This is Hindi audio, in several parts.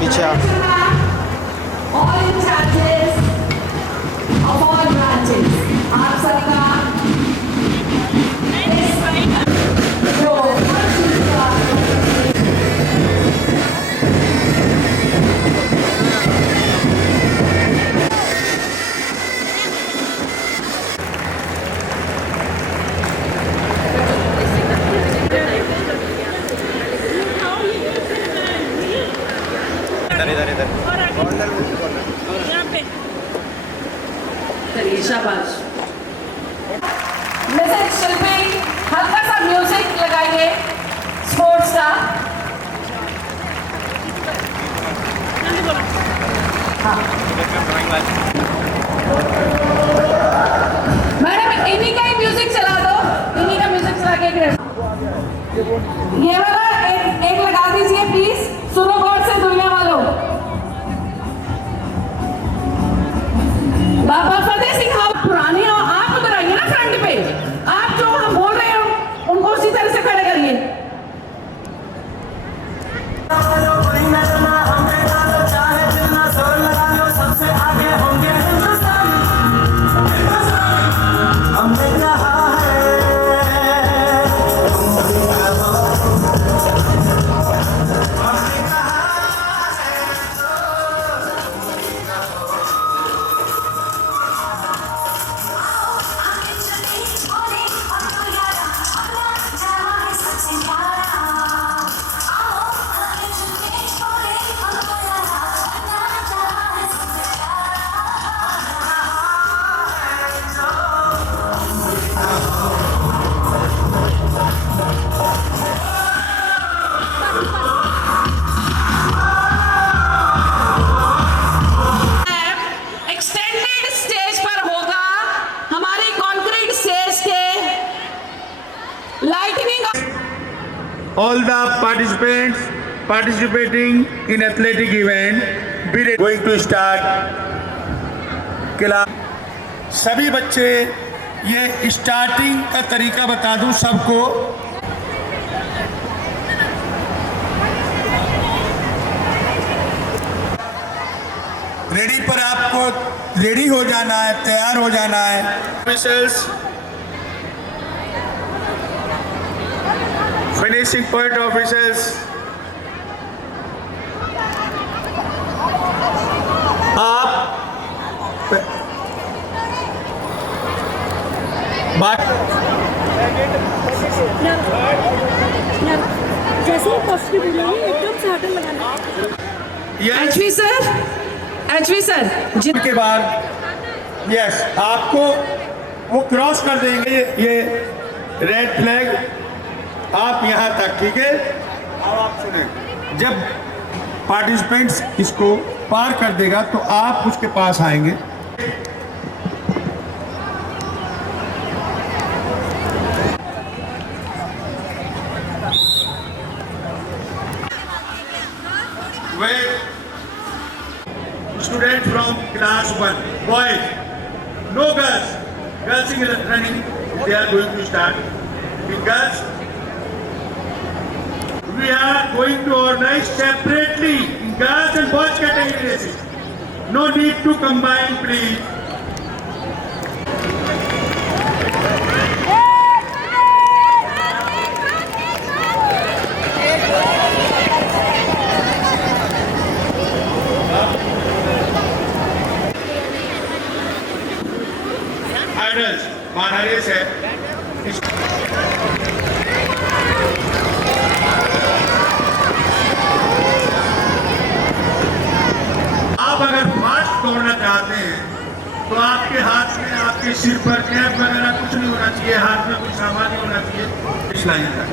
पीछे All in charges of all branches. आप सबका जो हर चीज का इधर चलिए शाबाश। मिसेस शिल्पी हल्का सा म्यूजिक लगाइए स्पोर्ट्स का। मैडम इन्हीं का ही म्यूजिक चला दो, इन्हीं का म्यूजिक चला के ये वाला एक लगा दीजिए प्लीज। सुनो गौर से दुनिया वालों। बाबा फतेह सिंह आप पुराने हो, आप उधर आइए ना फ्रंट पे। आप जो हम बोल रहे हो उनको उसी तरह से खड़े करिए। All the participants participating in athletic event be going to start class। सभी बच्चे ये स्टार्टिंग का तरीका बता दूं सबको। रेडी पर आपको रेडी हो जाना है, तैयार हो जाना है। ऑफिसर्स फिनिशिंग पॉइंट ऑफिसर्स आप बात जैसे ही पॉजिटिव बोलेंगे एकदम से हटन लगाना। एचवी सर के बाद यस आपको वो क्रॉस कर देंगे ये रेड फ्लैग आप यहाँ तक, ठीक है। अब आप सुने, जब पार्टिसिपेंट्स इसको पार कर देगा तो आप उसके पास आएंगे। Student from class 1, boys, no girls. Girls are running. They are going to start. Girls, we are going to organize separately in girls and boys category races. No need to combine, please. Idols, Manhares है। आप अगर फास्ट दौड़ना चाहते हैं तो आपके हाथ में, आपके सिर पर कैप वगैरह कुछ नहीं होना चाहिए, हाथ में कुछ सामान नहीं होना चाहिए। इस लाइन का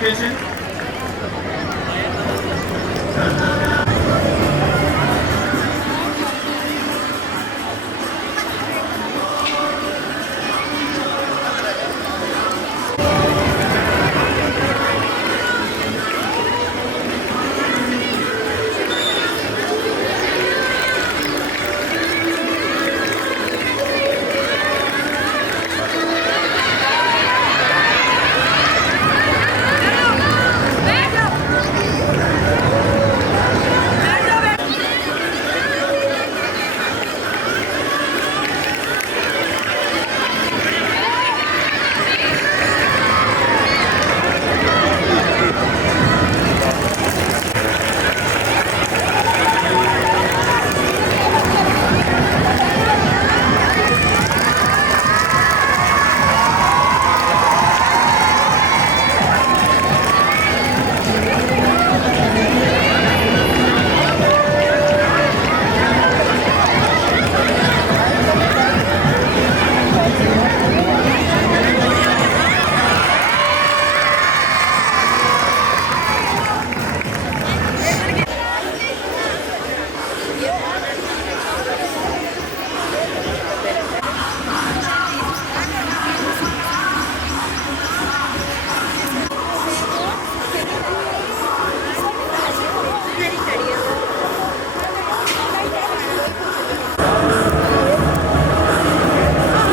कम्युनिकेशन।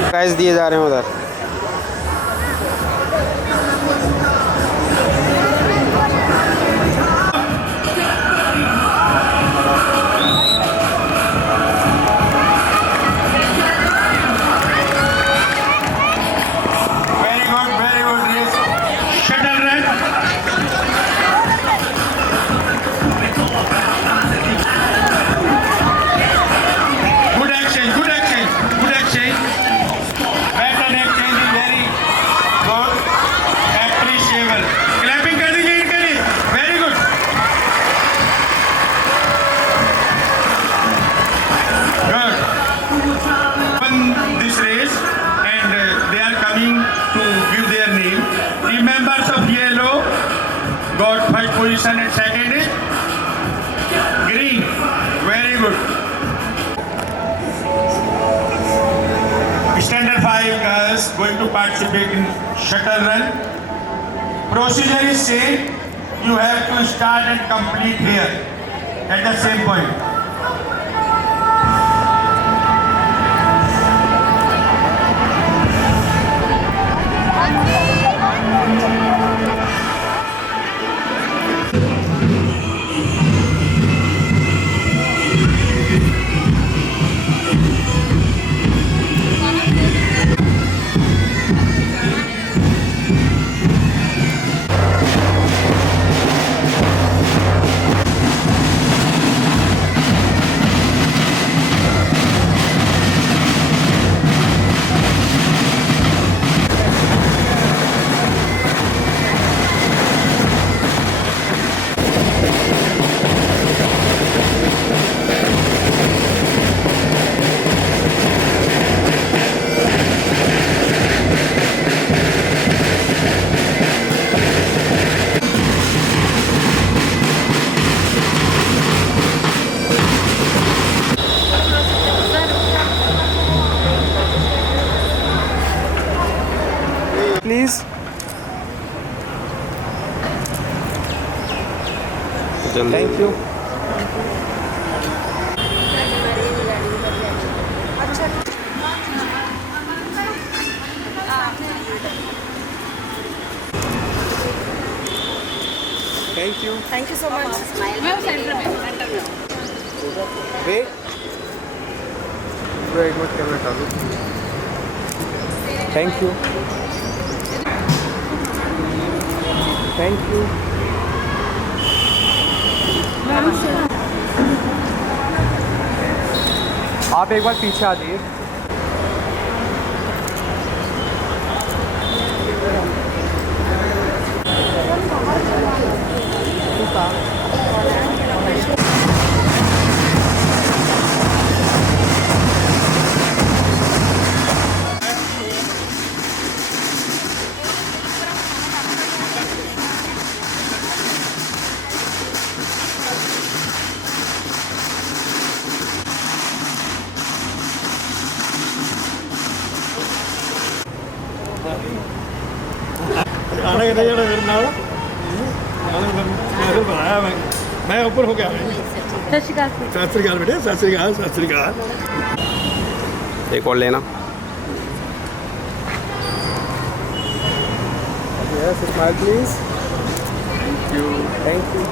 प्राइस दिए जा रहे हैं उधर। Very good race. Shuttle run. Good action, good action, good action. Baton action is very good, appreciable. Clapping कर दीजिए इनके लिए। Very good. Good. Won this race and they are coming to give their name. The members of yellow got first position and second is green. Very good. Standard 5 girls going to participate in shuttle run. Procedure is same. You have to start and complete here at the same point. Please thank you. Thank you so much. Wait एक मिनट कैमरा चालू। Thank you, thank you. आप एक बार पीछे आ जाइए। जाना कितने जाना मेरे नाल बनाया मैं ऊपर हो गया सत श्री अकाल सत श्री अकाल बेटे सत श्री अकाल सत श्री अकाल एक और लेना Yes, smile please. Thank you. Thank you.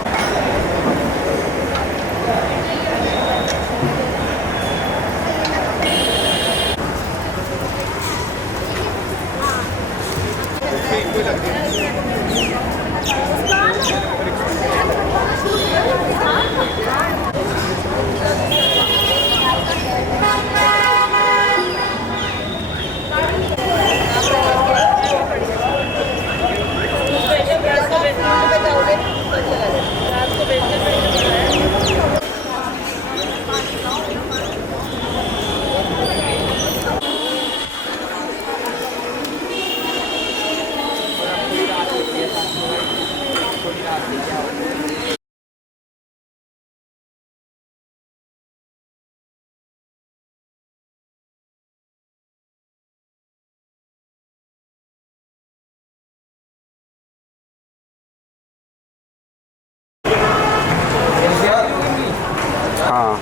हाँ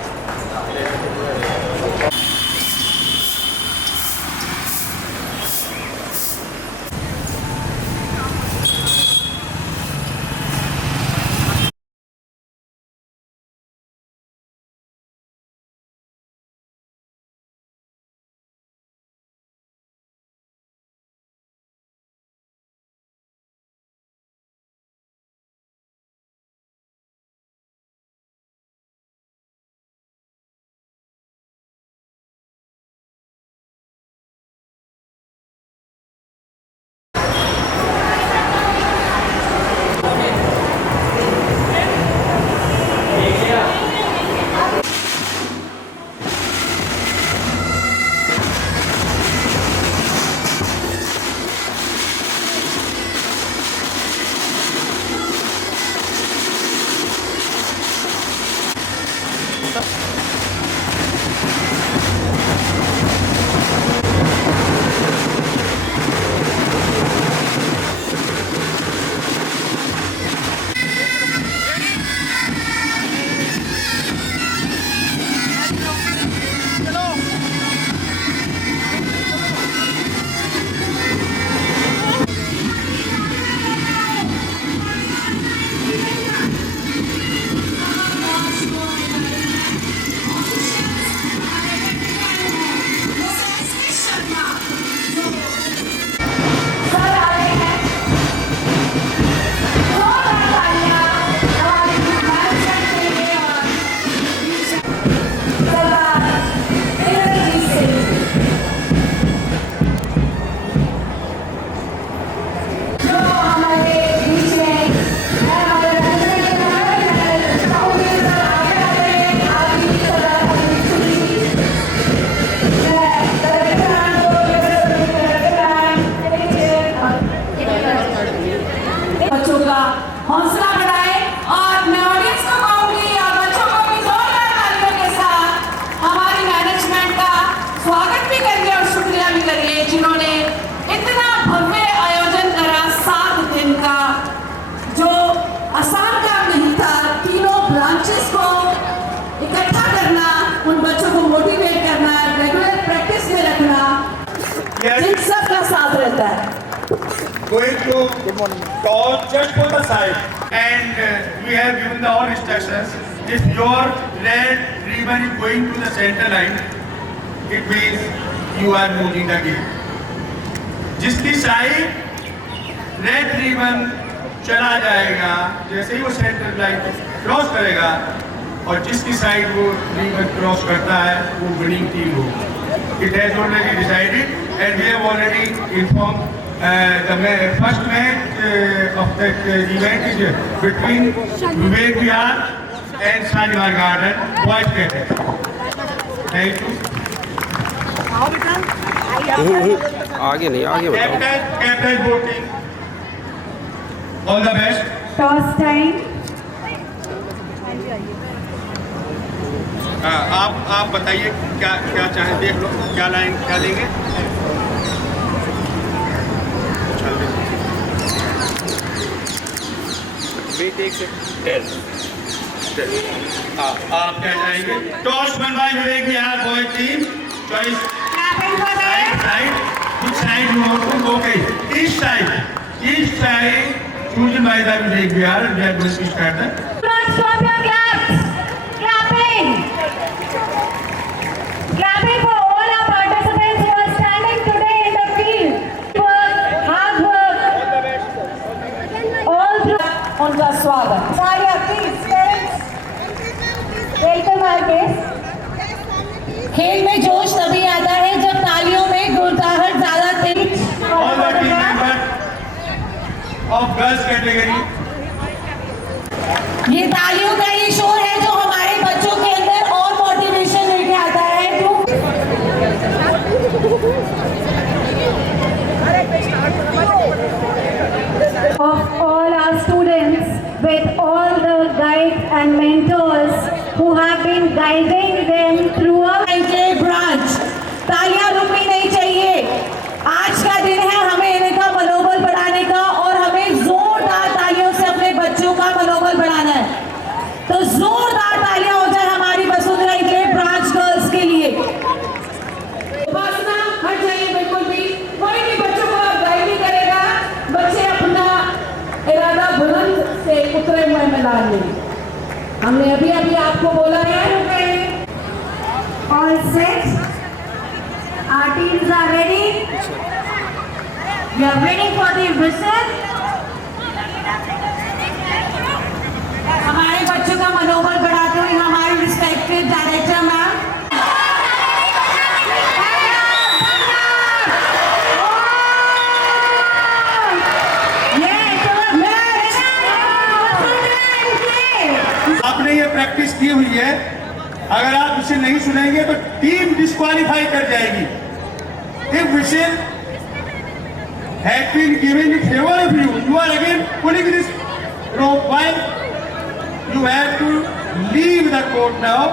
हौसला बढ़ाए और मैं ऑडियंस को कहूंगी और बच्चों को भी जोरदार तालियों के साथ हमारी मैनेजमेंट का स्वागत भी करिए और शुक्रिया भी करिए जिन्होंने इतना भव्य आयोजन करा 7 दिन का, जो आसान काम नहीं था। तीनों ब्रांचेस को इकट्ठा करना, उन बच्चों को मोटिवेट करना, रेगुलर प्रैक्टिस में रखना, इन सब का साथ रहता है। Going to toss just for the side, and we have given the all instructions. If your red ribbon is going to the center line, it means you are moving the game. जिसकी साइड रेड रिबन चला जाएगा, जैसे ही वो सेंटर लाइन क्रॉस करेगा, और जिसकी साइड वो रिबन क्रॉस करता है वो विनिंग टीम होगी. It has already decided, and we have already informed. The first match of that event is between Vivek Vihar and Shalimar Garden, boys category. Thank you. आगे नहीं आगे बताओ. Captain voting. All the best. Toss time. आप बताइए क्या क्या चाहें, देख लो क्या लाइन क्या लेंगे. आप क्या चाहेंगे? टॉस बनवाई मिलेगी यहाँ boy team choice side which side you want to go? Okay, each side chosen by the music we are going to start the Stop your claps! Clapping! Clapping for all our participants who are standing today in the field. Work, hard work. All through उनका स्वागत. Saria, please, parents. Welcome our guests. खेल में जोश तभी आता है जब तालियों में गुरताहट ज्यादा तेज. all the team members of girls category. ये तालियों का ये शोर है जो हमारे बच्चों के अंदर और मोटिवेशन लेके आता है. Of all our students, with all the guides and mentors who have been guiding them through a branch. तालियां रुकनी नहीं चाहिए. आज का दिन है हमें इनका मनोबल बढ़ाने का और हमें जोरदार तालियों से अपने बच्चों का मनोबल बढ़ाना है. तो जोरदार तालियां हो जाए हमारी वसुंधरा के ब्रांच गर्ल्स के लिए. उपासना हट जाइए बिल्कुल भी. कोई भी बच्चों को गाइड नहीं करेगा. बच्चे अपना इरादा बुलंद से उतरे हुए मैदान में. हमने अभी अभी आपको बोला है. All set. Our teams are ready. We are waiting for the whistle. हमारे बच्चों का मनोबल बढ़ाते हुए हमारे रिस्पेक्टेड डायरेक्टर मैम आपने ये प्रैक्टिस की हुई है. अगर आप इसे नहीं सुनेंगे तो टीम डिस्क्वालीफाई कर जाएगी. If whistle had been given in favor of you, you are again pulling this rope. Why? You have to leave the court now.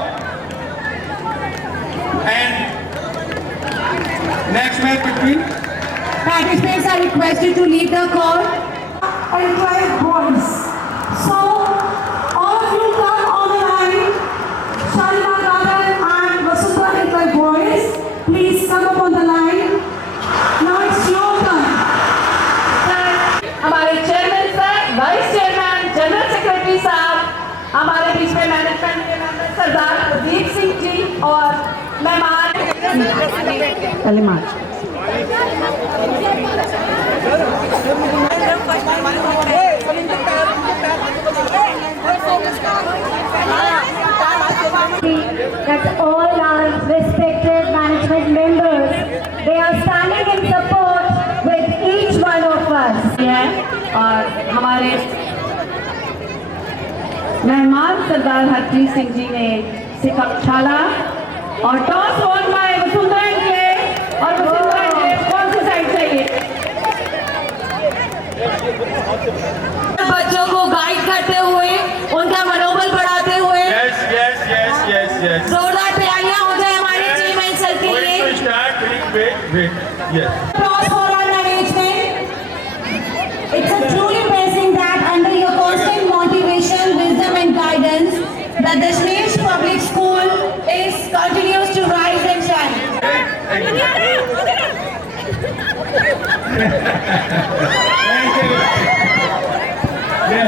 And next match between participants are requested to leave the court. Entire boys. So all of you come on the line. Sharima Garden and Vasudha Entire boys, please come up on the line. Now it's your turn. हमारे chairman sir, vice chairman, general secretary साहब, हमारे बीच में मैनेजमेंट के मेंबर सरदार प्रदीप सिंह जी और मेहमान That's all our respected management members. They are standing in support with each one of us. और हमारे मेहमान सरदार हरप्रीत सिंह जी ने सिखाला और टॉस वॉन बाय वसुंधरा के और वसुंधरा के कौन सी साइड चाहिए. बच्चों को गाइड करते हुए उनका मनोबल बढ़ाते हुए yes. जोरदार तैयारियां हो जाए हमारे टीम एंड सर के लिए. Wait to start. Wait. Yes. Applause for our arrangement. It's a truly blessing that under your constant motivation, wisdom and guidance, that the Dashmesh Public School continues to rise and shine. Thank you.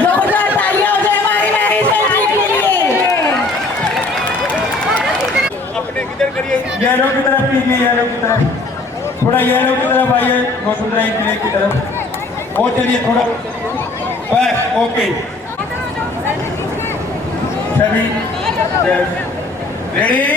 जोरदार तालियां हो जाए हमारे मैनेजमेंट के लिए. अपने किधर करिए. येलो की तरफ कीजिए. येलो की तरफ. थोड़ा येलो की तरफ आइए. वसुंधरा की तरफ. और चलिए थोड़ा. बस ओके. सभी रेडी.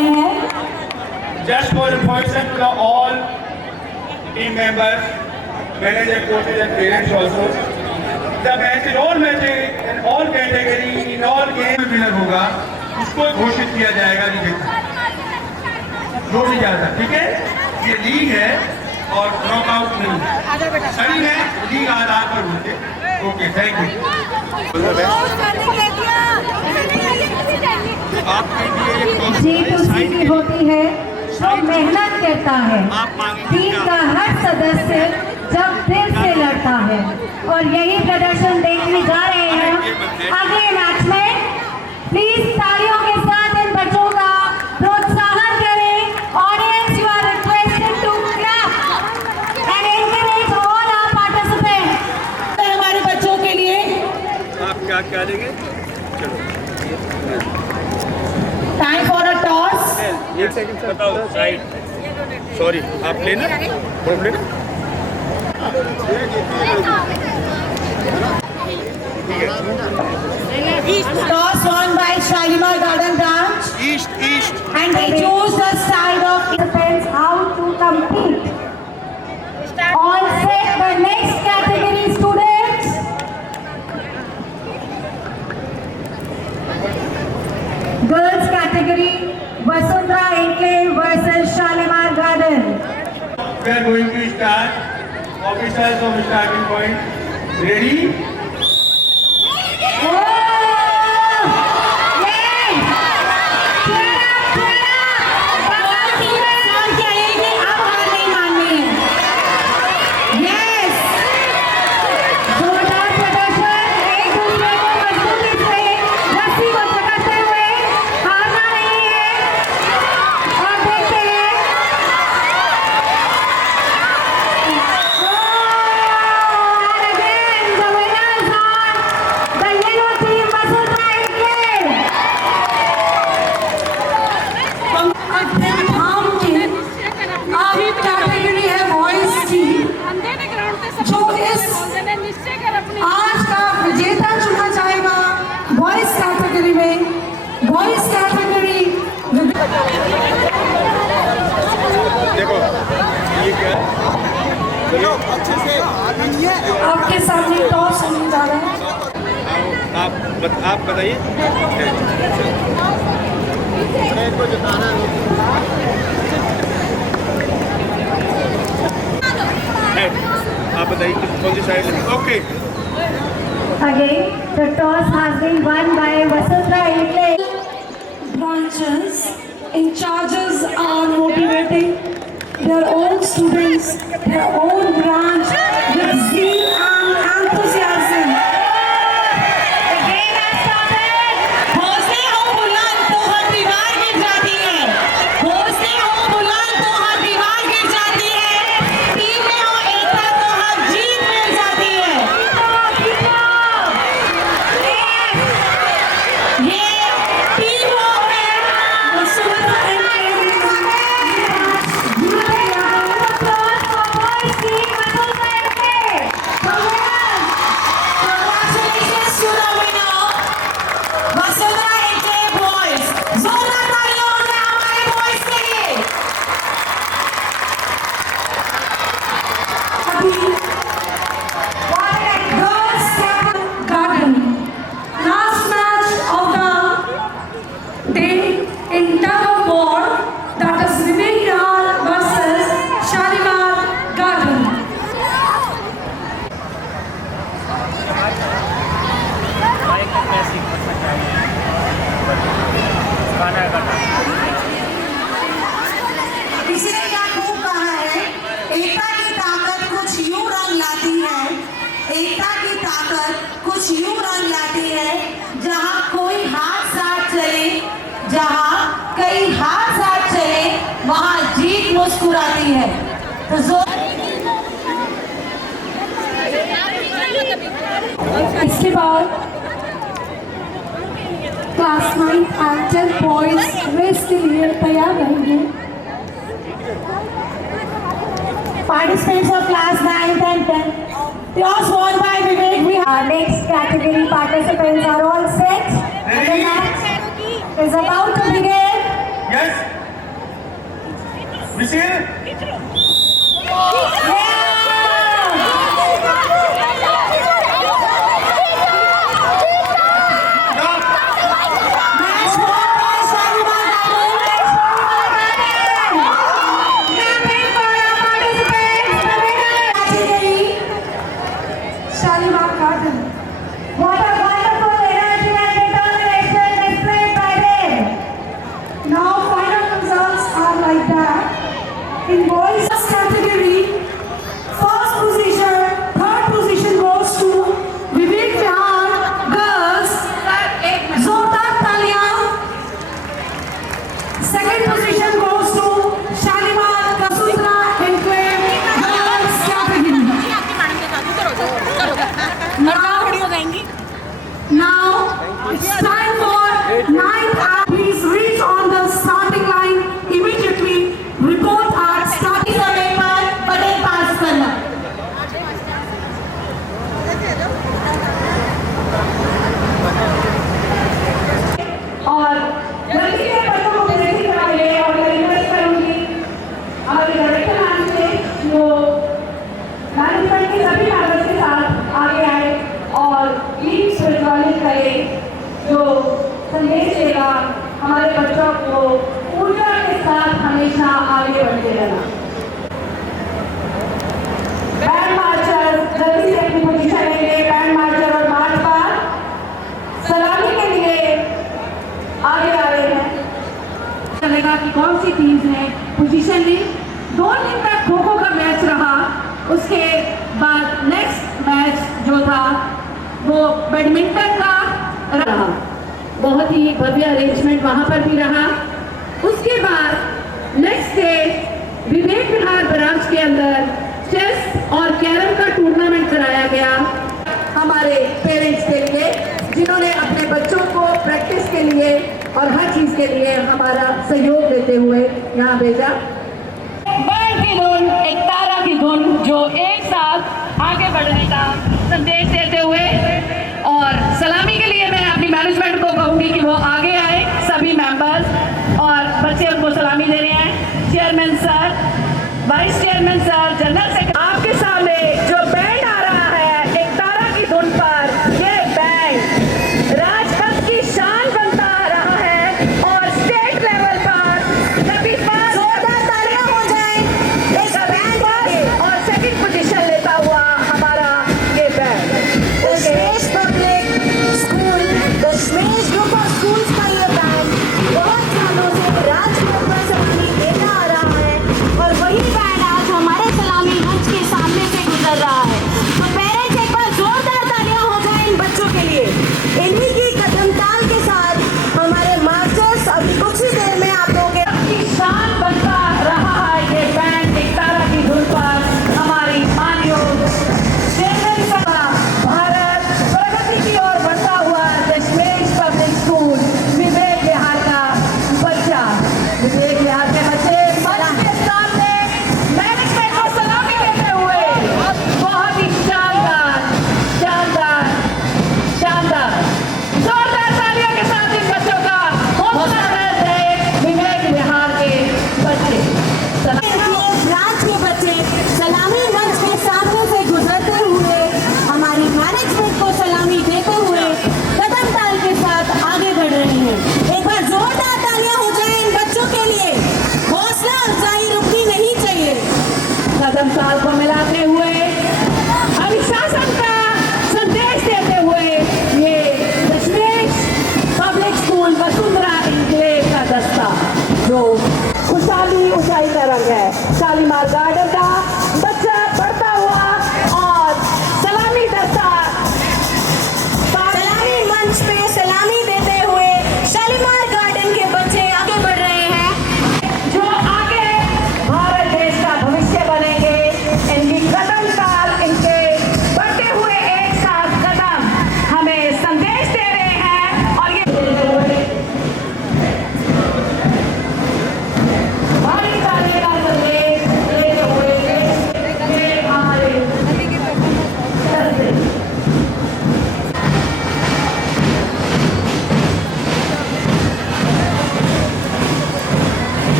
रहे हैं। Just for information to the all team members, manager, coaches and parents also. The match in all matches in all category in all game winner होगा, उसको घोषित किया जाएगा जो भी जाता, ठीक है? ये लीग है और नॉकआउट नहीं, सही है, लीग आधार पर होते। Okay, thank you. जीत उसी की होती है जो मेहनत करता है, टीम का हर सदस्य जब दिल से लड़ता है, और यही प्रदर्शन देखने जा रहे हैं अगले मैच में। प्लीज तालियों के साथ इन बच्चों का प्रोत्साहन करें। Audience, you are requested to clap and encourage all our participants. हमारे बच्चों के लिए आप क्या देंगे? Time for a toss. एक सेकंड बताओ, राइट, सॉरी, आप लेना लेना। Toss won by Shalimar Garden Branch, east and they chose the side of. Depends how to compete. All set, the next category, students. Girls category, Vasundhara Enclave versus Shalimar Garden. We are going to start. Officers of starting point. Ready? आज का विजेता चुना जाएगा बॉयज कैटेगरी में। बॉयज कैटेगरी देखो ये क्या आपके सामने टॉस होने जा रहा है। आप बताइए। आप बताइए कौन सी साइड लेंगे? Okay. Again, the toss has been won by Vasundhara Enclave. Branches in charges are motivating their own students, their own branch with zeal and enthusiasm. The game has started. हौसले हो बुलंद तो हर दीवार गिर जाती है। हौसले हो बुलंद तो हर दीवार गिर जाती है। टीम में हो एकता तो हर जीत मिल जाती है। ये टीम वर्क है। Vasundhara Congratulations to the winner, Vasundhara Enclave Boys. जोरदार तालियां हो जाए हमारे boys के लिए। अभी Girls Garden, last match of the day in tug of war, that is Vivek versus Shalimar Garden. किसी ने क्या खूब कहा है, एकता की ताकत कुछ यूं रंग लाती है। एकता की ताकत कुछ यूं रंग लाती है, जहां कोई हाथ साथ चले, जहां कई हाथ साथ चले, वहां जीत मुस्कुराती है। तो इसके बाद क्लास 9 and 10 बॉयज रेस के लिए तैयार रहेंगे। Participants of class 9 and 10. Toss won by Vivek. Our next category participants are all set. And the match is about to begin. Yes Misir Shalimar Garden. What a wonderful energy and determination displayed by them. Now final results are like that. In boys category, first position, third position goes to Vivek Vihar girls. Zotar Talia. Second position goes to Shalimar Kasutra Enclave girls category. Now it's time for 9th hour. Please reach on the starting line immediately. Report at starting समय पर बड़े पास करना. और जल्दी से बच्चों को प्रेरित कराइए और मैं रिक्वेस्ट करूंगी हमारे डायरेक्टर मैम से जो मैनेजमेंट के सभी मेंबर्स के साथ आगे आए और लीड संचालित करे जो संदेश देगा हमारे बच्चों को ऊर्जा के साथ हमेशा आगे बढ़ते रहना. बैंड मार्चर जल्दी से अपनी पोजीशन लेंगे. बैंड मार्चर और मार्च पास्ट सलामी के लिए आगे आ रहे हैं. चलेगा कि कौन सी टीम्स ने पोजीशन ली. 2 दिन तक खो खो का मैच रहा. उसके बाद नेक्स्ट मैच जो था वो बैडमिंटन का रहा. बहुत ही भव्य अरेंजमेंट वहाँ पर भी रहा. उसके बाद next day Vivek Vihar barrage के अंदर चेस और कैरम का टूर्नामेंट कराया गया हमारे पेरेंट्स के लिए जिन्होंने अपने बच्चों को प्रैक्टिस के लिए और हर चीज़ के लिए हमारा सहयोग देते हुए यहाँ भेजा. बैंड की धुन, एक तारा की धुन जो एक साथ आगे बढ़ने का संदेश देते हुए और सलामी के लिए मैं अपनी मैनेजमेंट को कहूंगी कि वो आगे आए सभी मेंबर्स और बच्चे उनको सलामी दे रहे हैं. Chairman sir, vice chairman sir, general secretary, आपके सामने जो बैंड आ रहा है एक तारा की धुन पर, ये बैंड राजपथ की शान बनता आ रहा है और स्टेट लेवल पर सभी पास जोरदार तालियां हो जाएं इस बैंड के लिए. और सेकंड पोजीशन लेता हुआ हमारा ये band Dashmesh public school, Dashmesh group of schools का ये बैंड बहुत सालों से राजपथ पर सलामी देता आ रहा है और वही बैंड आज हमारे सलामी मंच के सामने से गुजर रहा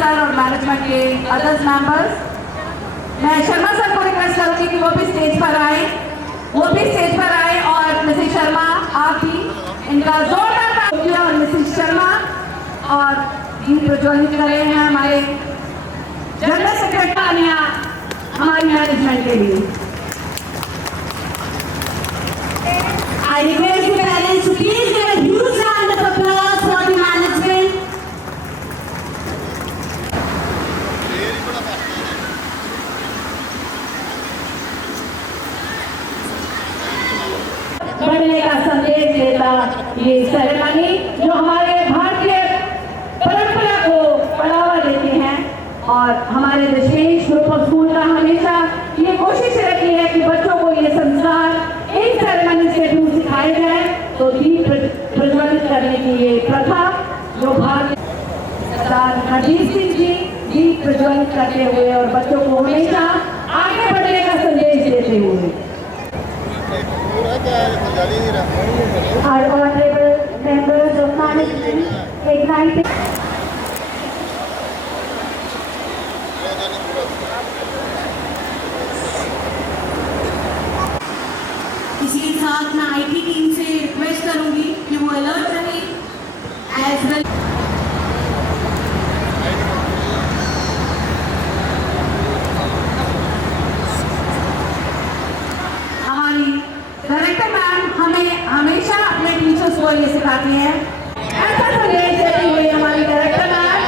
सर और मैनेजमेंट के अदर्स मेंबर्स, मैं शर्मा सर को रिक्वेस्ट करूंगी कि वो भी स्टेज पर आए, और मिसेस शर्मा आप भी इनका जोरदार तालियां और मिसेस शर्मा और दीप प्रज्वलित कर रहे हैं हमारे जनरल सेक्रेटरी हमारी मैनेजमेंट के लिए। I request the parents to please give a huge round of applause for the management. बढ़ने का संदेश देता ये सेरेमनी जो हमारे भारतीय परंपरा को बढ़ावा देते हैं, और हमारे दशमेश ग्रुप ऑफ स्कूल का हमेशा ये कोशिश रहती है कि बच्चों को ये संस्कार इन सेरेमनी के थ्रू सिखाए जाए। तो दीप प्रज्वलित करने की ये प्रथा जो भारतीय सरदार हरदीप सिंह जी दीप प्रज्वलित करते हुए और बच्चों को हमेशा आगे बढ़ने का संदेश देते हुए। Our honorable members of management, igniting. इसी के साथ मैं आईटी टीम से रिक्वेस्ट करूंगी कि वो अलर्ट रहे एज वेल। डायरेक्टर मैम हमें हमेशा अपने टीचर्स को ये सिखाती हैं, ऐसा संदेश देती हुई हमारी डायरेक्टर मैम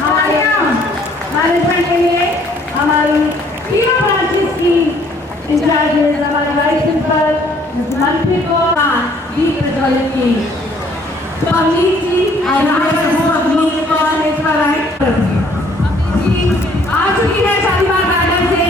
हमारे मैनेजमेंट के लिए, हमारी तीनों ब्रांचेस की इंचार्जेस, हमारे वाइस प्रिंसिपल मंत्री को दीप प्रज्वलित की पब्लिक जी आ चुकी है शालीमार गार्डन से।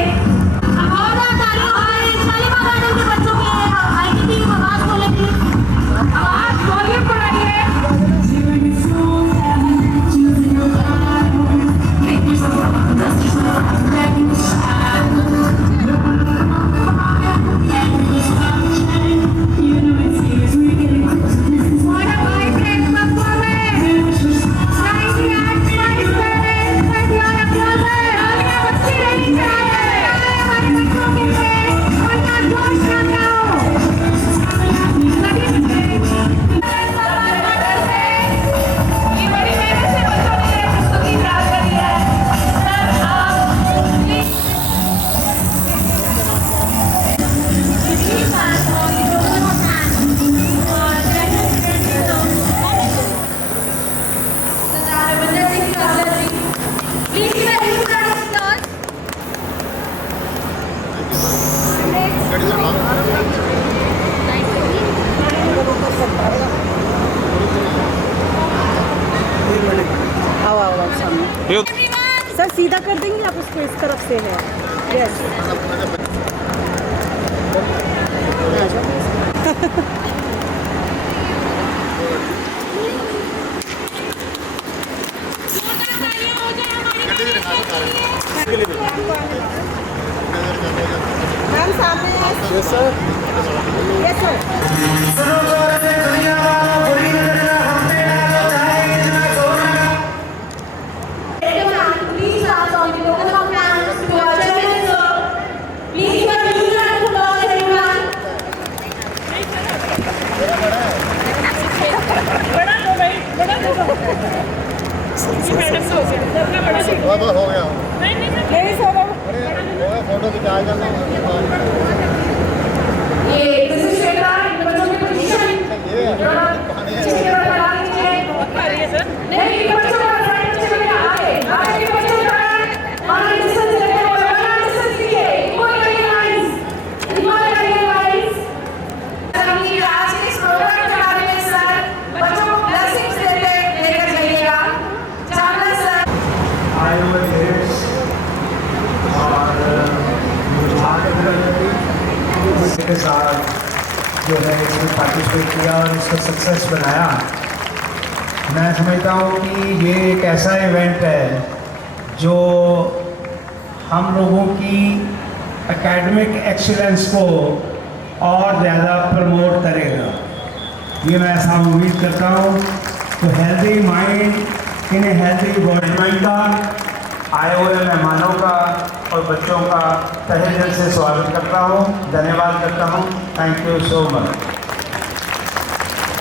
सर सीधा कर देंगे आप उसको, इस तरफ से है। यस मैम सामने। Yes sir, yes sir. हो गया नहीं सर, फोटो खिंचा करना। ये बच्चों की पोजीशन नहीं, बच्चों का साइड से आगे आगे बच्चों का हमारे डिस्टेंस लेते हुए बना डिस्टेंस लिए इक्वल लाइंस अपनी आज के इस प्रोग्राम के बारे में सर बच्चों को ब्लेसिंग्स लेकर जाइएगा। चावला सर आए हुए थे और के साथ जो है इसमें पार्टिसिपेट किया और इसको सक्सेस बनाया। मैं समझता हूँ कि ये एक ऐसा इवेंट है जो हम लोगों की एकेडमिक एक्सीलेंस को और ज़्यादा प्रमोट करेगा। ये मैं ऐसा उम्मीद करता हूँ तो healthy mind in healthy government का, आए हुए मेहमानों का और बच्चों का तहे दिल से स्वागत करता हूँ, धन्यवाद करता हूँ। Thank you so much.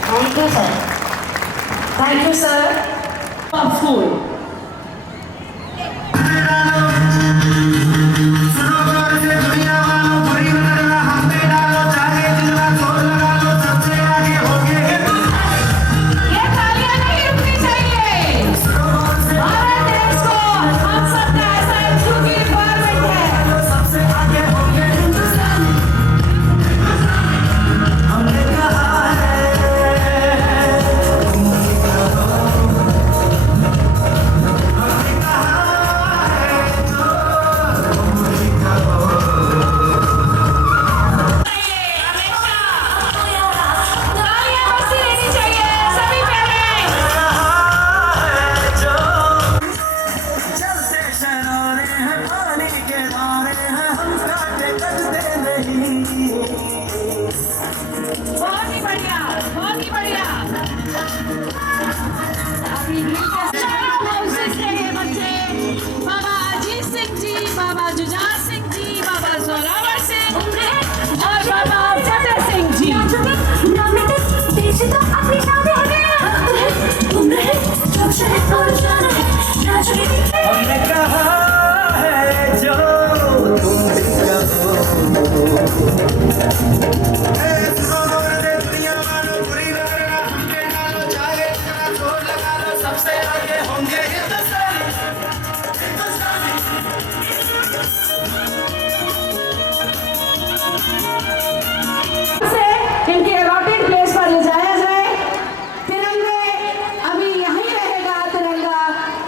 Thank you sir. Thank you sir. फूल हमने कहा है जो तुम सबसे आगे होंगे इनके अलॉटेड प्लेस पर ले जाया जाए। तिरंगे अभी यहीं रहेगा तिरंगा,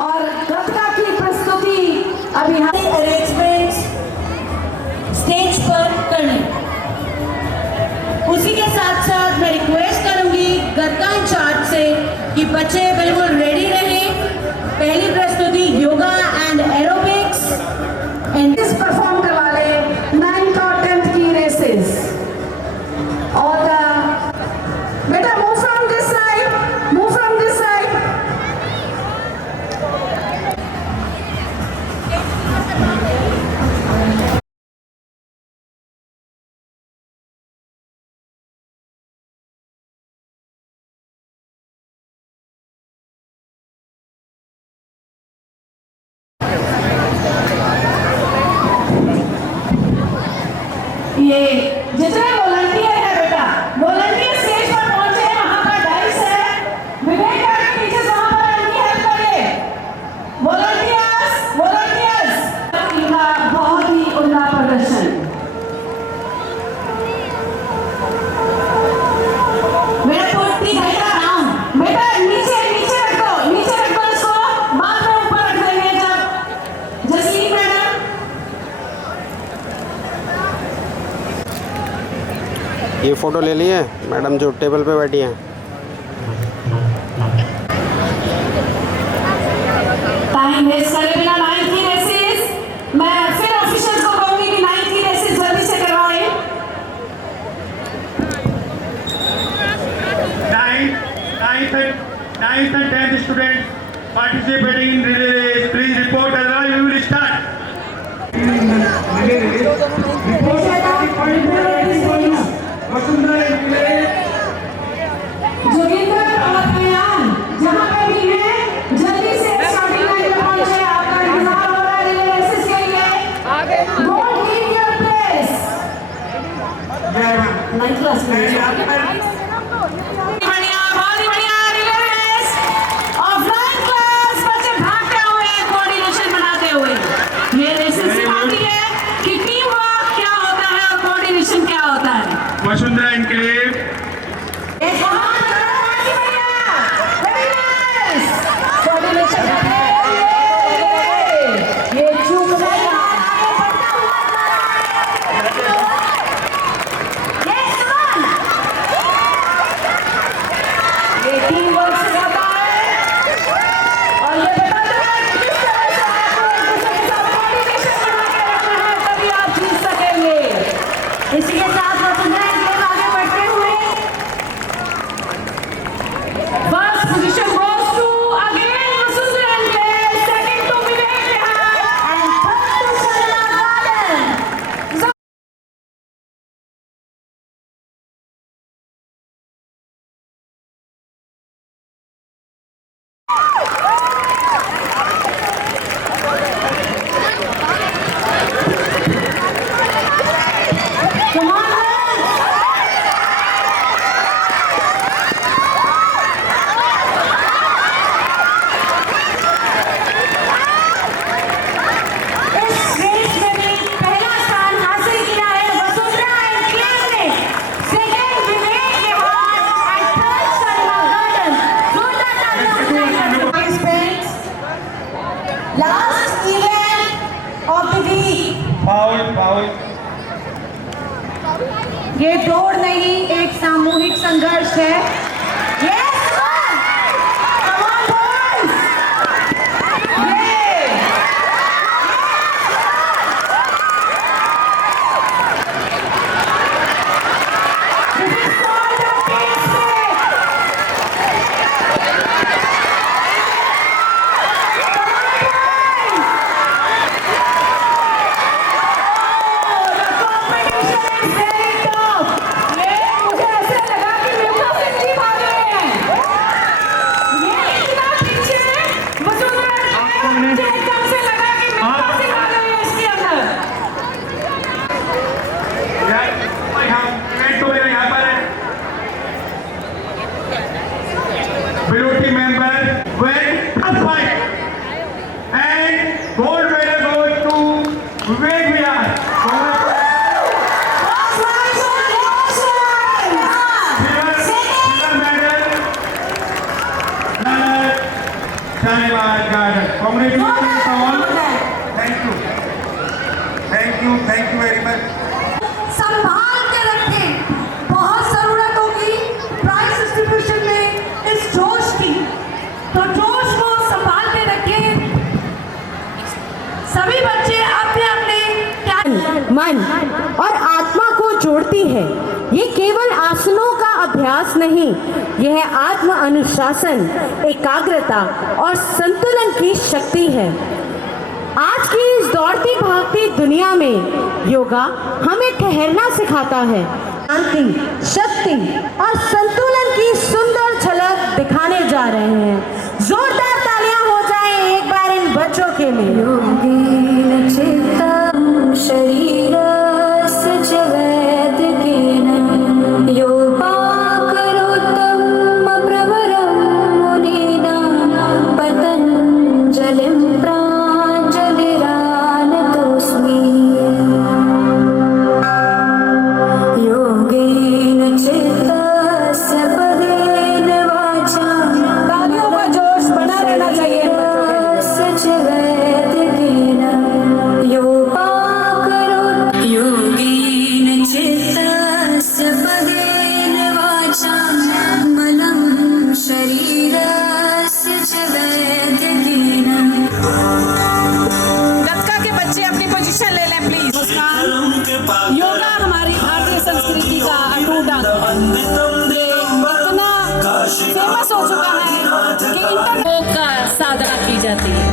और गतका की प्रस्तुति अभी अरेंजमेंट स्टेज पर करने। उसी के साथ साथ मैं रिक्वेस्ट करूंगी गतका इंचार्ज से कि बच्चे बिल्कुल रेडी रहें। पहली प्रस्तुति yoga and aerobics and perform करवा ले 9th और 10th की रेसेस। और बेटा move from this side, move from this side. ये जितने वॉलंटियर है बेटा, वॉलंटियर स्टेज पर पहुंचे, वहां पर डाइस है, विवेक के टीचर्स वहां पर उनकी हेल्प करिए। वॉलंटियर्स इनका बहुत ही उम्दा प्रदर्शन। बेटा नीचे रख दो इसको, बाद में ऊपर रख देंगे जब। जसलीन मैडम, ये फ़ोटो ले लिए मैडम जो टेबल पे बैठी हैं। टाइम वेस्ट करे बिना 9th की रेसेस, मैं फिर ऑफिशियल्स को कहूंगी कि 9th की रेसेस जल्दी से करवाएं। 9th and 10th students participating in relay race, please report. Otherwise we will start. Joginder और अयान जहां पे भी हैं, जल्दी से स्टार्टिंग लाइन पे पहुंचे। आपका इंतजार हो रहा है रिले रेसेस के लिए। Don't leave your place. 9th class में बहुत ही बढ़िया रिले रेस ऑफलाइन क्लास, बच्चे भागते हुए कोऑर्डिनेशन बनाते हुए। ये रेसेस सिखाती है कि टीम वर्क क्या होता है और coordination last event of the week. Foul foul. ये दौड़ नहीं, एक सामूहिक संघर्ष है। Yes, come on boys! Yeah! This is called a team spirit. The competition is very tough. मुझे ऐसा लगा कि मिल्खा सिंह जी भाग रहे हैं। ये इतना पीछे वसुंधरा राजे, मुझे एकदम से लगा कि मिल्खा सिंह आ गए हैं इसके अंदर। यहाँ पर blue team member win tough fight and gold medal goes to Vivek Vyas. Silver medal Shahbaz Garden. Congratulations to all. Thank you very much. संभाल के रखें, बहुत जरूरत होगी प्राइज डिस्ट्रीब्यूशन में इस जोश की, तो जोश को संभाल के रखें। सभी बच्चे अपने अपने मन और आत्मा को जोड़ती है। ये केवल आसनों का अभ्यास नहीं, यह आत्म अनुशासन, एकाग्रता और संतुलन की शक्ति है। आज की इस दौड़ती भागती दुनिया में योगा हमें ठहरना सिखाता है, शांति, शक्ति और संतुलन की सुंदर झलक दिखाने जा रहे हैं। जोरदार तालियां हो जाएं एक बार इन बच्चों के लिए। तालियों का जोश बना रहना चाहिए बच्चों के लिए। गतका के बच्चे अपनी पोजीशन ले लें प्लीज। योगा हमारी भारतीय संस्कृति का अटूट अंग है। ये इतना फेमस हो चुका है कि इंटरनेट का साधना की जाती है।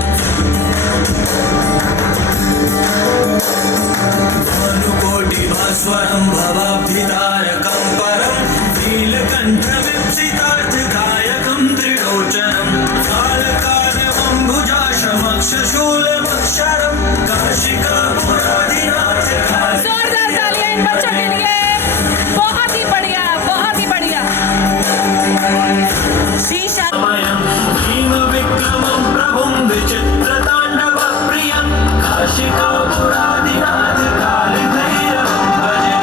स्वरं भवाब्धितारकं परं नीलकण्ठविप्सितार्थदायकं त्रिलोचनं कालकालमम्बुजाशमक्षशूलमक्षरं काशिकापुराधिनाथ। जोरदार तालियां इन बच्चों के लिए। बहुत ही बढ़िया, बहुत ही बढ़िया। शीशा भीमविक्रमं प्रभुं विचित्रताण्डवप्रियं काशिकापुराधिनाथ कालभैरवं भजे।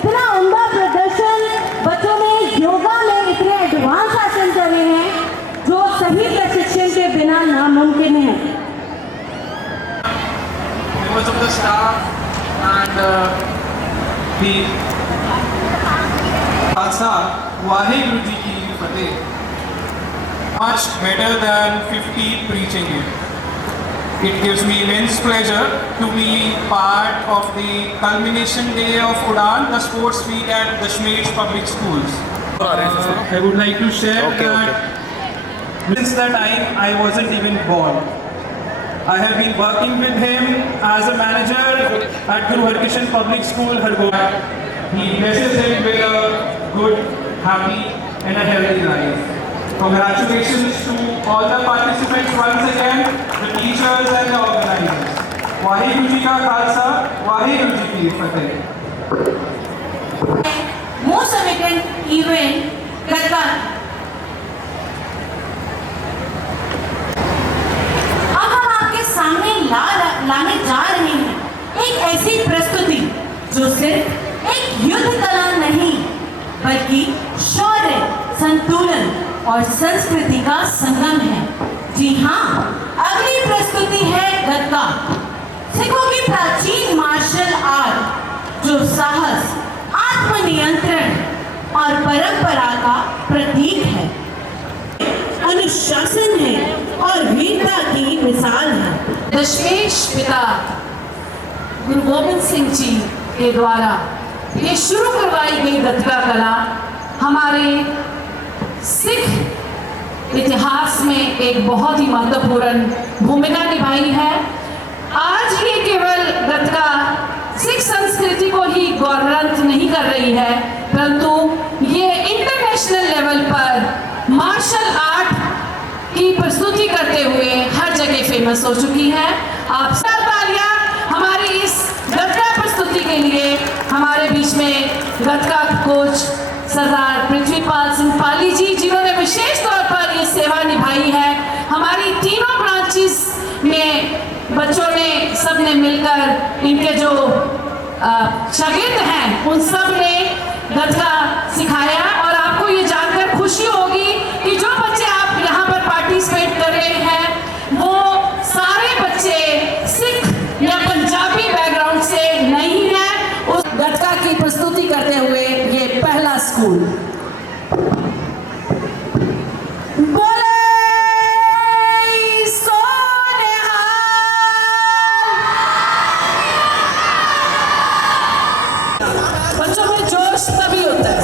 इतना उम्दा प्रदर्शन बच्चों ने योगा में इतने एडवांस आसन करे हैं जो सही प्रशिक्षण के बिना नामुमकिन है। Members of the staff and the Khalsa, Waheguru Ji ki Fateh. Much better than 50 preaching it. It gives me immense pleasure to be part of the culmination day of Udan, the sports week at Dashmesh Public Schools. I would like to share that since that time I wasn't even born. I have been working with him as a manager at Guru Harkishan Public School, Hargobind. He blesses him with a good, happy and a healthy life. Congratulations to all the participants once again, the teachers and the organizers. Waheguru Ji ka Khalsa, Waheguru Ji ki Fateh. Most important event Gadka। अब हम आपके सामने लाने जा रहे हैं एक ऐसी प्रस्तुति जो सिर्फ एक युद्ध कला नहीं बल्कि शौर्य, संतुलन और संस्कृति का संगम है। जी हाँ, अगली प्रस्तुति है गदका, सिखों की प्राचीन मार्शल आर्ट जो साहस, आत्मनियंत्रण और परंपरा का प्रतीक है, अनुशासन है और वीरता की मिसाल है। दशमेश पिता गुरु गोविंद सिंह जी के द्वारा ये शुरू करवाई गई गदका कला हमारे सिख इतिहास में एक बहुत ही महत्वपूर्ण भूमिका निभाई है। आज ये केवल गदका सिख संस्कृति को ही गौरवंत नहीं कर रही है, परंतु ये इंटरनेशनल लेवल पर मार्शल आर्ट की प्रस्तुति करते हुए हर जगह फेमस हो चुकी है। आप सब तालियां हमारी इस गदका प्रस्तुति के लिए। हमारे बीच में गदका कोच सरदार पृथ्वीपाल सिंह पाली जी, जिन्होंने विशेष तौर पर ये सेवा निभाई है। हमारी तीनों ब्रांचेस में बच्चों ने सबने मिलकर, इनके जो शागिर्द हैं उन सब ने गदका सिखाया और आपको ये जानकर खुशी होगी कि जो बच्चे आप यहाँ पर पार्टिसिपेट कर रहे हैं वो सारे बच्चे सिख या पंजाबी बैकग्राउंड से नहीं है। उस गदका की प्रस्तुति करते हुए ये पहला स्कूल। बच्चों में जोश तभी होता है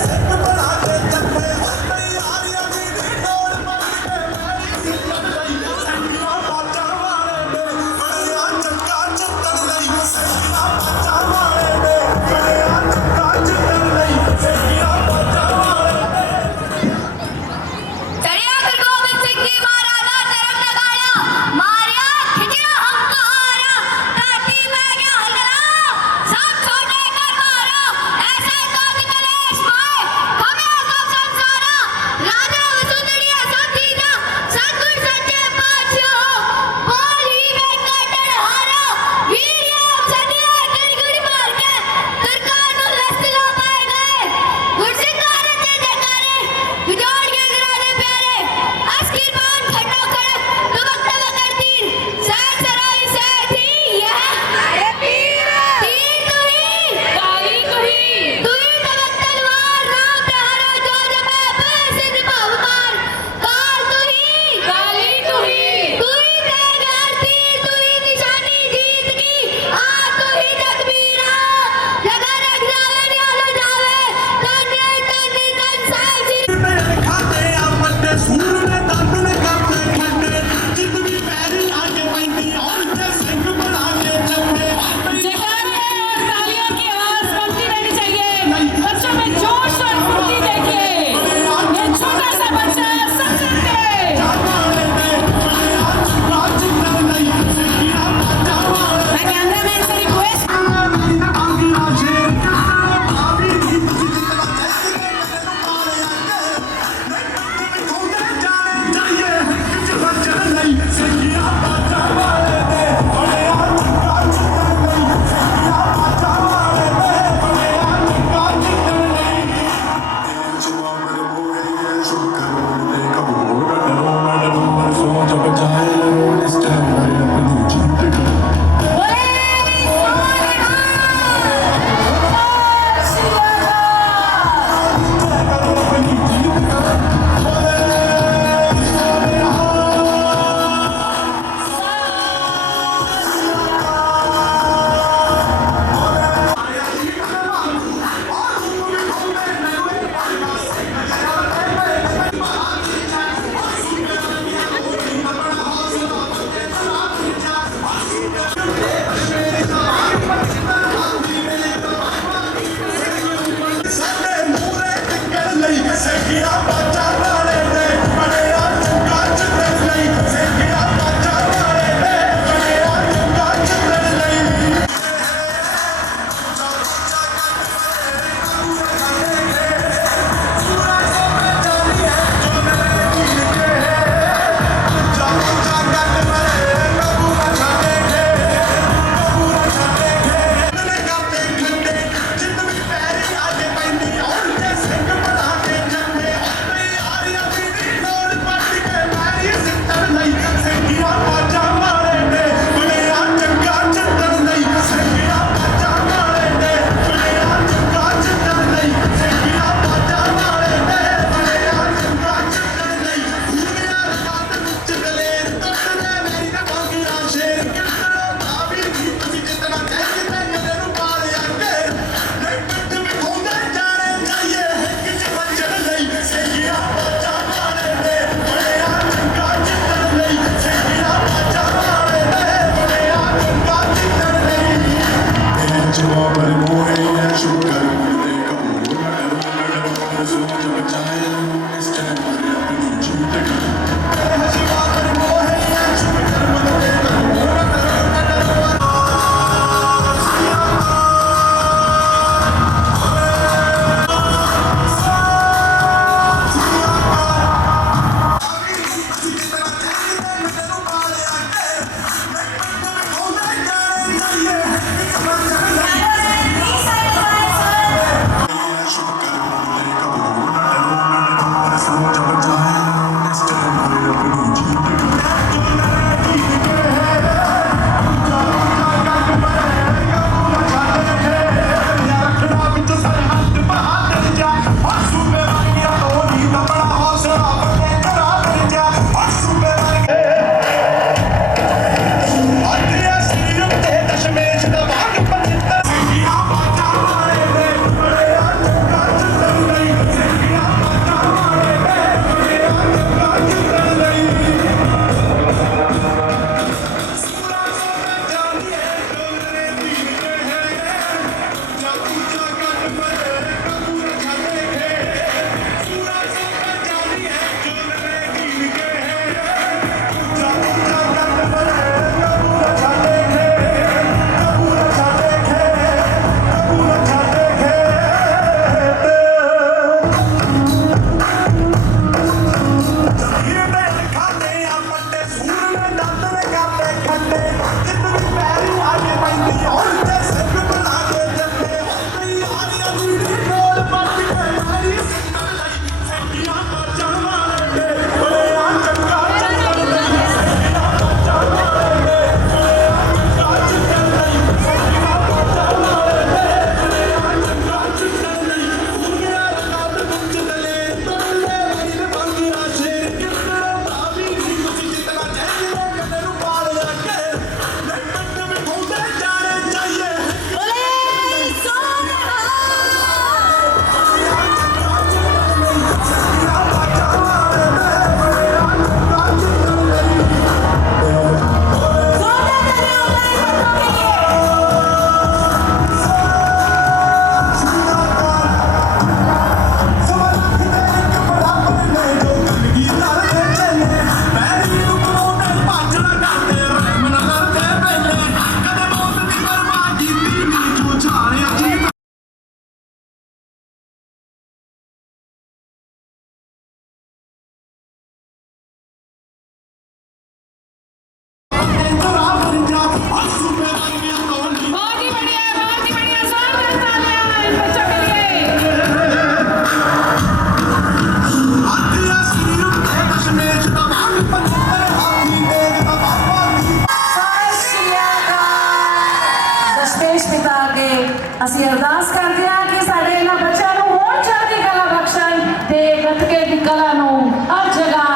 ਅਸੀਂ ਅਰਦਾਸ ਕਰਦੇ ਹਾਂ ਕਿ ਸਾਡੇ ਇਹਨਾਂ ਬੱਚਿਆਂ ਨੂੰ ਹੋਰ ਚੜ੍ਹਦੀ ਕਲਾ ਬਖਸ਼ਣ ਤੇ ਗੱਤਕੇ ਦੀ ਕਲਾ ਨੂੰ ਹਰ ਜਗ੍ਹਾ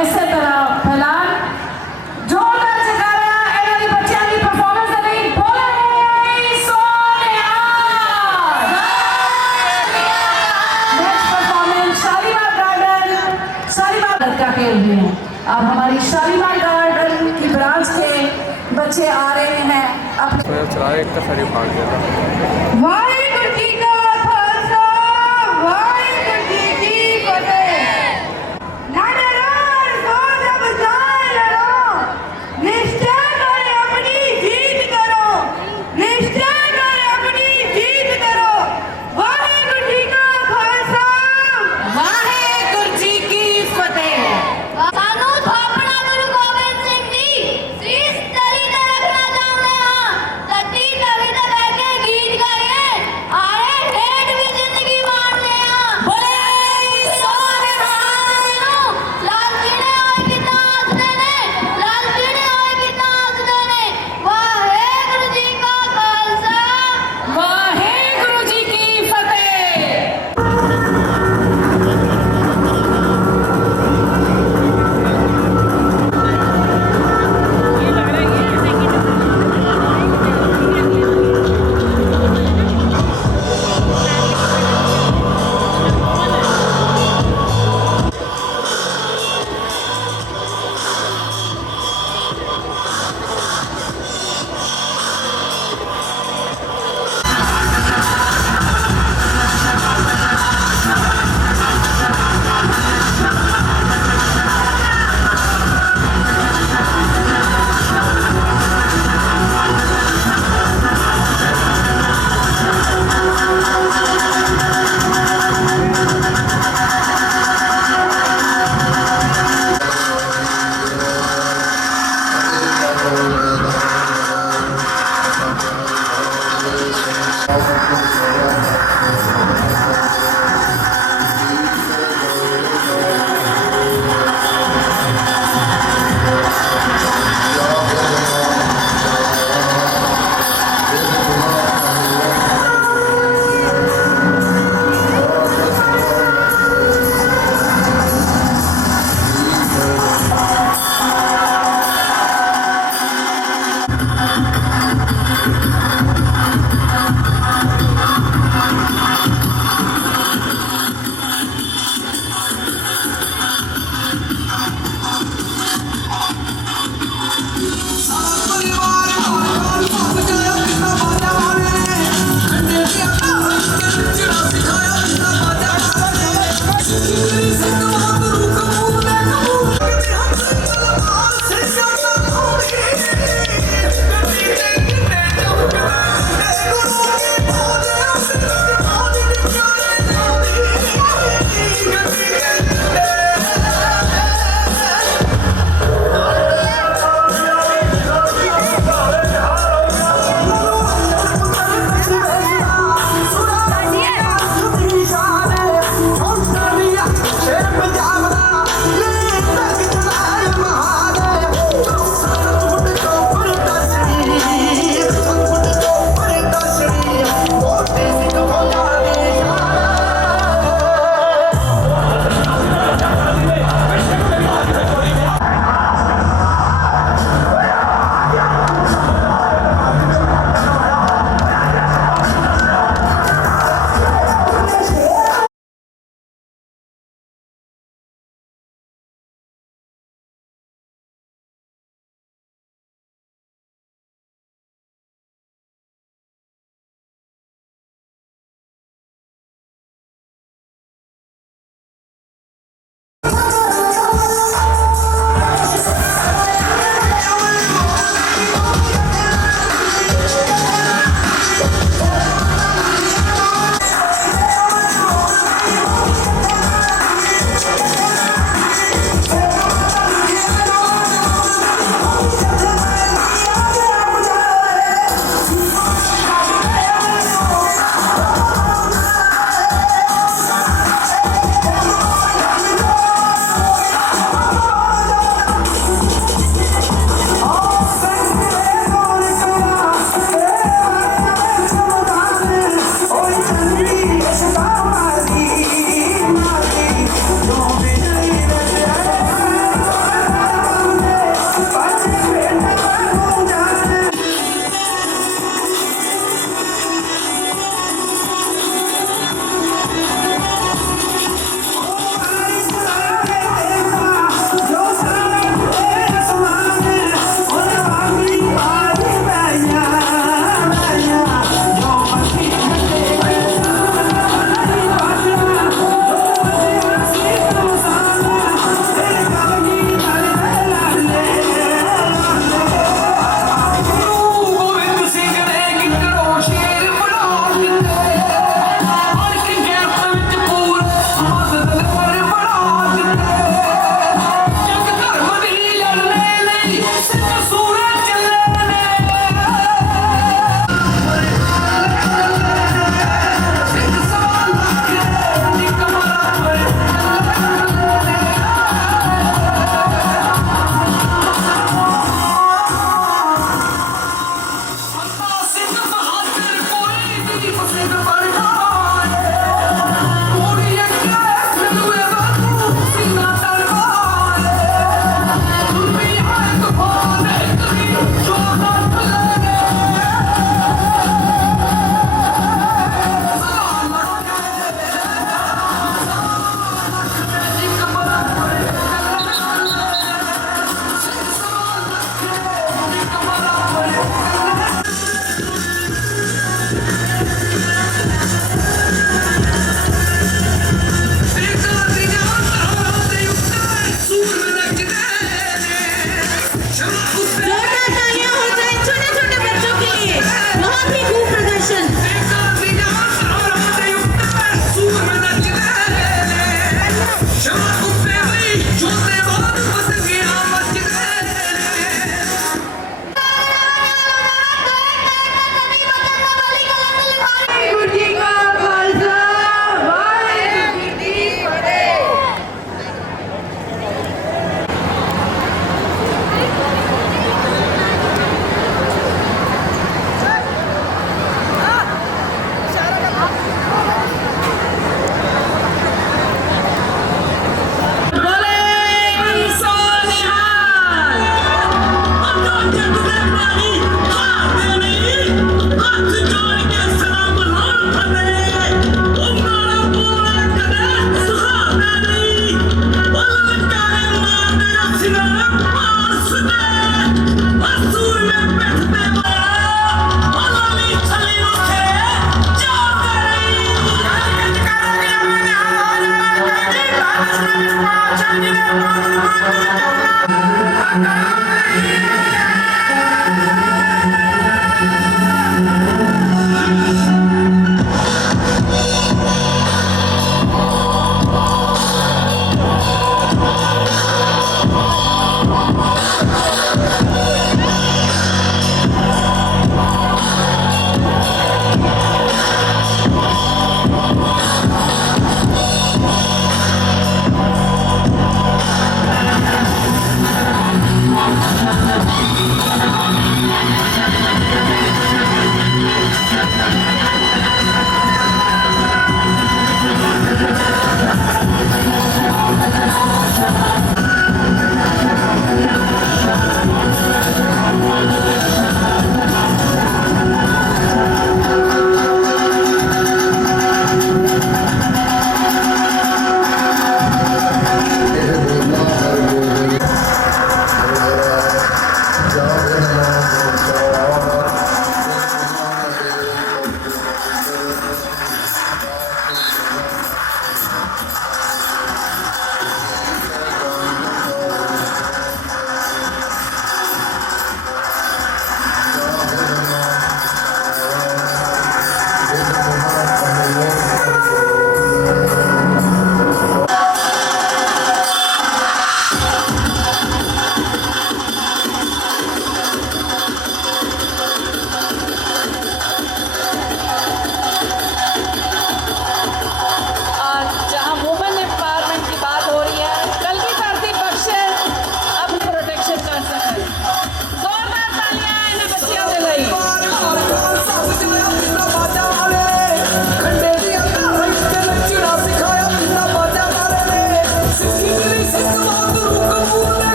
ਇਸੇ ਤਰ੍ਹਾਂ ਫੈਲਾਣ। ਜ਼ੋਰਦਾਰ ਜੈਕਾਰਾ ਇਹਨਾਂ ਦੀ ਬੱਚਿਆਂ ਦੀ ਪਰਫਾਰਮੈਂਸ ਦੇ ਲਈ ਬੋਲੇ Sonia. Next performance Shalimar garden, Shalimar लड़का के लिए हैं। अब हमारी शालीमार गार्डन की ब्रांच के बच्चे आ रहे हैं अपने वाहिगुरू जी का खालसा वाहिगुरू जी की फतेह। ना डरो सो जब जाए लड़ो, निश्चय कर अपनी जीत करो, निश्चय कर अपनी जीत करो। वाहिगुरू जी का खालसा वाहिगुरू जी की फतेह। ਸਾਨੂੰ ਥਾਪਣਾ ਗੁਰੂ ਗੋਬਿੰਦ ਸਿੰਘ ਜੀ ਸੀਸ ਤਲੀ ਤੇ ਰੱਖਣਾ ਚਾਹੁੰਦੇ ਹਾਂ। ਤੱਤੀ ਤਵੀ ਤੇ ਬਹਿ ਕੇ ਗੀਤ ਗਾਈਏ, ਆਏ ਹੇਠ ਵੀ ਜ਼ਿੰਦਗੀ ਮਾਣਦੇ ਹਾਂ। ਬੋਲੇ ਸੋਨਿਹਾ। ਲਾਲਚੀਣੇ ਹੋਏ ਕਿੱਦਾਂ ਹੱਸਦੇ ਨੇ, ਲਾਲਚੀਣੇ ਹੋਏ ਕਿੱਦਾਂ ਹੱਸਦੇ ਨੇ। ਵਾਹਿਗੁਰੂ ਜੀ ਕਾ ਖਾਲਸਾ ਵਾਹਿਗੁਰੂ ਜੀ ਕੀ ਫਤਿਹ।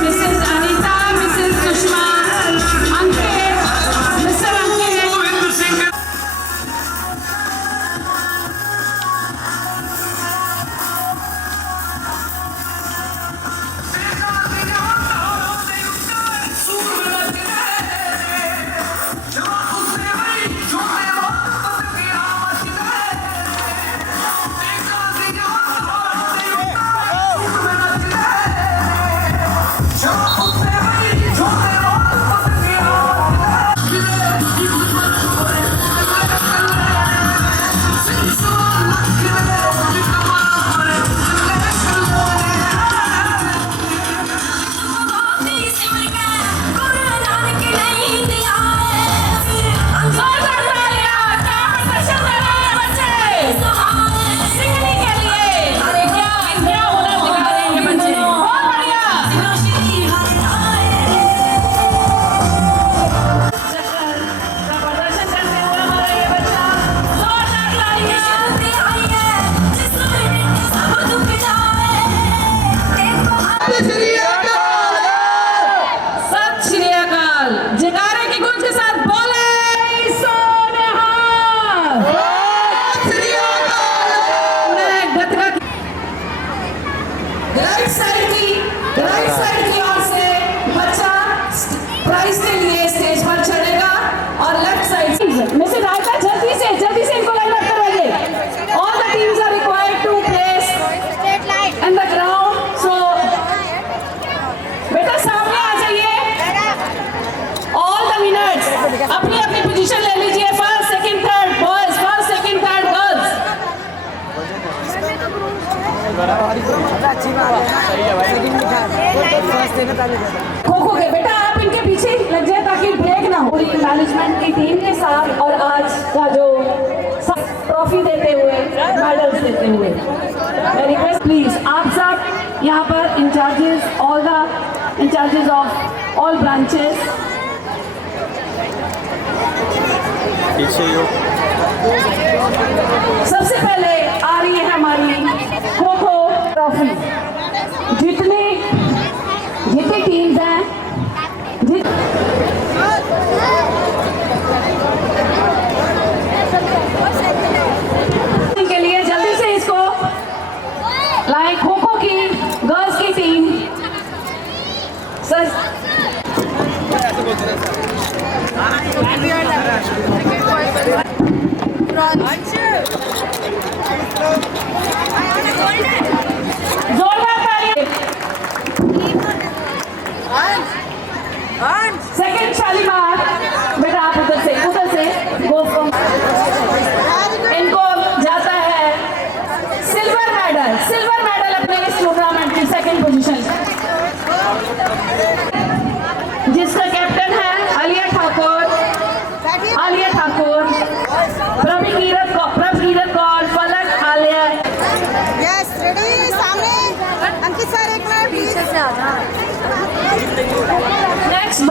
Mrs. Anita, Mrs. Sushma, Ankit, Mr. Ankit. सत श्री अकाल। जयकारे की गूंज के साथ बोले सोनिहाल। मैं गतका राइट साइड की ओर से बच्चा प्राइज के लिए स्टेज पर चढ़ेगा और लेफ्ट साइड मिसेस रायता जल्दी से इनको लाइन अप करवाइए। All the teams are required to place in the ground. So बेटा सामने आ जाइए। ऑल द विनर्स अपनी अपनी पोजीशन ले लीजिए। First second third boys, first second third girls. खो के बेटा आप इनके पीछे लग जाए ताकि ब्रेक ना हो। पूरी मैनेजमेंट की टीम के साथ और आज का जो ट्रॉफी देते हुए, मेडल्स देते हुए, मैं रिक्वेस्ट प्लीज आप सब यहाँ पर incharges, all the incharges of all branches सबसे पहले आ रही है हमारी खो ट्रॉफी। जितनी टीम्स हैं के लिए जल्दी से इसको लाए। खो की गर्ल्स की टीम सर जोरदार ताली। सेकंड शालीमार बेटा आप उधर से गो फ्रॉम। इनको जाता है सिल्वर मेडल अपने इस टूर्नामेंट की सेकंड पोजीशन, जिसका कैप्टन है आलिया ठाकुर, प्रभकीरत कौर, फलक आलिया। Yes ready. सामने अंकित सर एक मिनट पीछे से आना। नेक्स्ट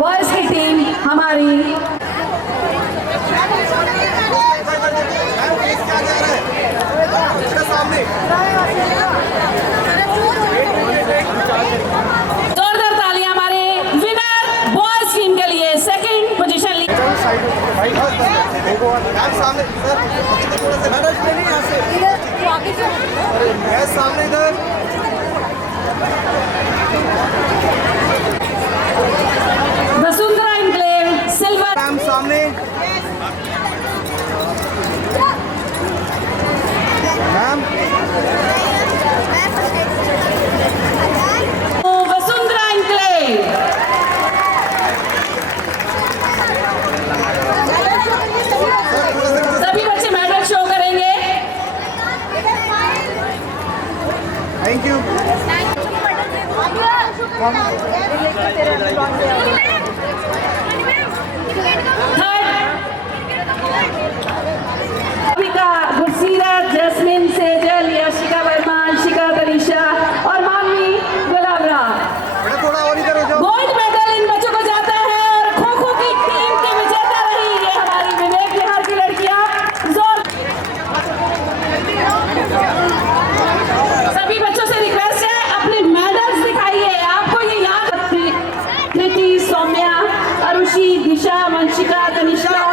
बॉयज की टीम हमारी जोरदार तालियां हमारे विनर बॉयज टीम के लिए। सेकंड पोजीशन ली। सामने इधर वसुंधरा इंक्लेव सिल्वर। सामने मैम वसुंधरा इंक्लेव। सभी बच्चे मेडल शो करेंगे। Thank you. Gursirat, Jasmine, Sejal, Yashika Verma, Anshika, Tanisha और मानवी गुलाबरा। थोड़ा और इधर हो जाओ। गोल्ड मेडल इन बच्चों को जाता है और खो खो की टीम की विजेता रही है हमारी विवेक विहार की लड़कियां। सभी बच्चों से रिक्वेस्ट है अपने मेडल्स दिखाइए। आपको ये याद कृति, सौम्या, अरुषि, दिशा, वंशिका, तनिष्का,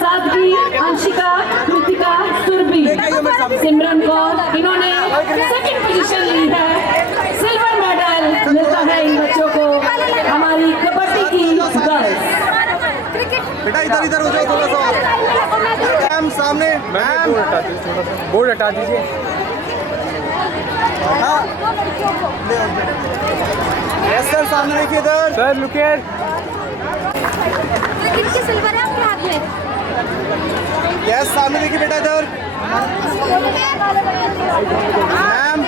साध्वी, अंशिका, कृतिका, सुरभि, सिमरन कौर, इन्होंने सेकंड पोजीशन ली है। सिल्वर मेडल मिलता है इन बच्चों को हमारी कबड्डी की गर्ल्स। बेटा इधर इधर हो जाओ थोड़ा सा। मैम सामने, मैम बोर्ड हटा दीजिए। हाँ यस सर, सामने देखिए इधर सर, लुक हियर। किसकी सिल्वर है आपके हाथ में? यस सामने देखिए बेटा इधर। मैम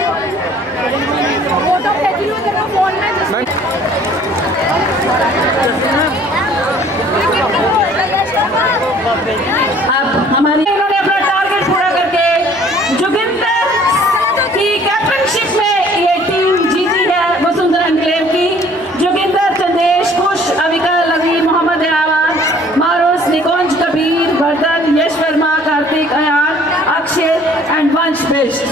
फोटो खींच लो जरा फोन में। अब हमारी इन्होंने अपना टारगेट पूरा करके जोगिंदर की कैप्टनशिप में ये टीम जीती है वसुंधरा एनक्लेव की। जोगिंदर, चंदेश, खुश, अविका, लवी, मोहम्मद आवाज, मारूस, निकुंज, कबीर, वर्धन, यश वर्मा, कार्तिक, अयान, अक्षय एंड वंश बेस्ट।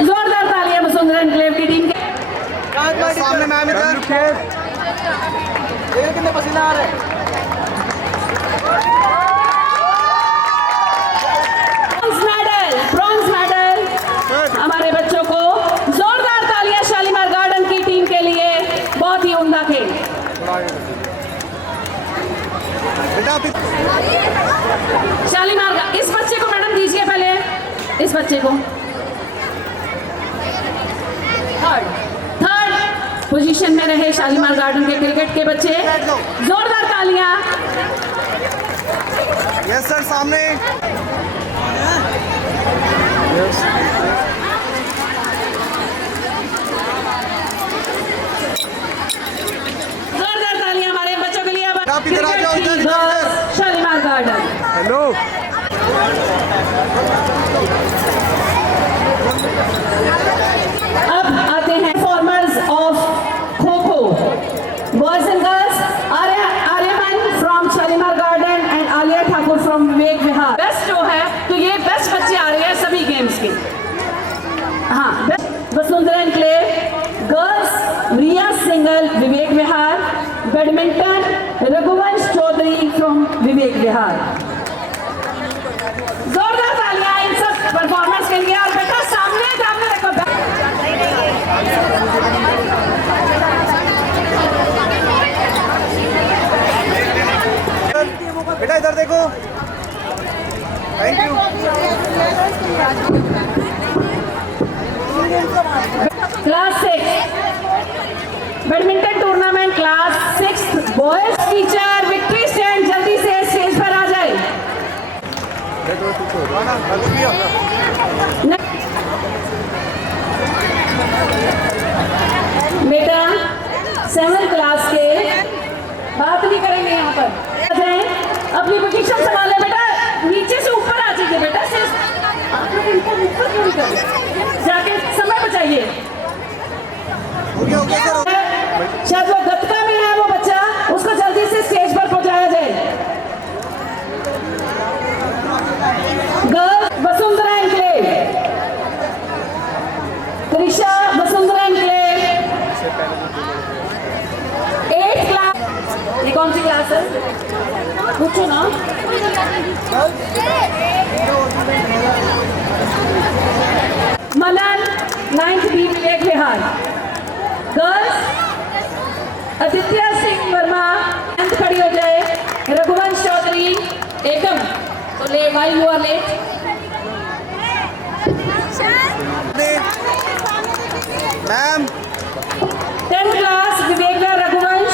जोरदार तालियां वसुंधरा एनक्लेव की टीम के। सामने मैम इधर। ये कितने पसीना आ रहे हैं। ब्रॉन्ज मेडल हमारे बच्चों को। जोरदार तालियां शालीमार गार्डन की टीम के लिए, बहुत ही उम्दा खेल। शालीमार, इस बच्चे को मैडम दीजिए पहले, इस बच्चे को थर्ड पोजीशन में रहे शालीमार गार्डन के क्रिकेट के बच्चे। जोरदार तालियां। यस सर, सामने। जोरदार तालियां हमारे बच्चों के लिए। आप इधर आ जाओ, इधर इधर। शालीमार गार्डन। हेलो। अब आते हैं formers of kho kho boys and girls. Aryaman from Shalimar garden and Alia Thakur from Vivek Vihar. Best जो है तो ये बेस्ट बच्चे आ रहे हैं सभी गेम्स के। हाँ, Vasundhara enclave girls, Riya Singhal, Vivek Vihar. Badminton, Raghuvansh Chaudhary from Vivek Vihar. जोरदार तालियां इन सब परफॉर्मेंस के लिए। और बेटा सामने रखो। बेटा इधर देखो। Thank you. Class 6 badminton tournament class 6 boys. Teacher victory stand जल्दी से स्टेज पर आ जाए। बेटा 7th क्लास के बात नहीं करेंगे यहाँ पर। अपनी पोजीशन संभाले बेटा, नीचे से ऊपर आ जाइए बेटा। आप लोग इनको ऊपर क्यों नहीं कर रहे? जाके समय बचाइए। शायद वो गतका में है वो बच्चा, उसको जल्दी से स्टेज पर पहुंचाया जाए। Girl Vasundhara enclave, Trisha Vasundhara enclave 8th class. ये कौन सी क्लास है? पूछो ना। मनन 9th B Vivek Vihar. Girls Aditya Singh Verma 10th खड़ी हो जाए। रघुवंश चौधरी एकम। तो ले भाई you are late. Ma'am 10th class Vivek Vihar, Raghuvansh,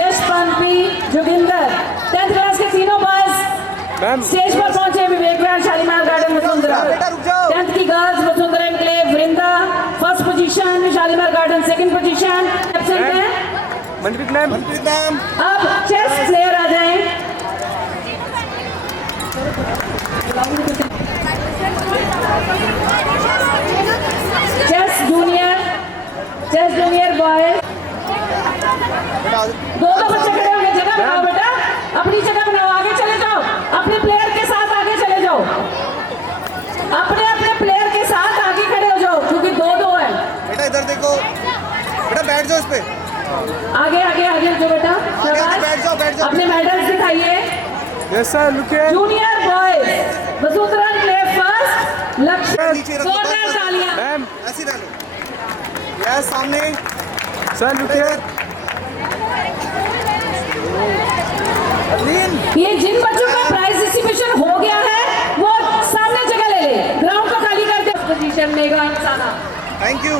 Yash, पनपी, जोगिंदर। 10th क्लास के तीनों बॉयज स्टेज पर पहुंचे विवेक विहार शालीमार गार्डन वसुंधरा। 10th की girls Vasundhara enclave Vrinda first position, Shalimar garden second position. Absent है मनप्रीत मैम। अब चेस प्लेयर आ जाएं। Chess junior boys. दो बच्चे खड़े होंगे, जगह बनाओ बेटा, अपनी जगह बनाओ, आगे चले जाओ, अपने प्लेयर के साथ आगे चले जाओ, अपने प्लेयर के साथ आगे खड़े हो जाओ, क्योंकि 2-2 है। बेटा इधर देखो, बेटा बैठ जाओ इस पे। आगे जो बेटा, बैठ जाओ। अपने मेडल्स दिखाइए। यस सर, लुकिए। Junior boys Vasundhara enclave first, Lakshya जोरदार तालियां। मैम ऐसी रह लो। यस सामने सर, लुकिए। ये जिन बच्चों का प्राइज डिस्ट्रीब्यूशन हो गया है वो सामने जगह ले ले, ग्राउंड को खाली कर दे। पोजीशन मेगा इंसाना। Thank you.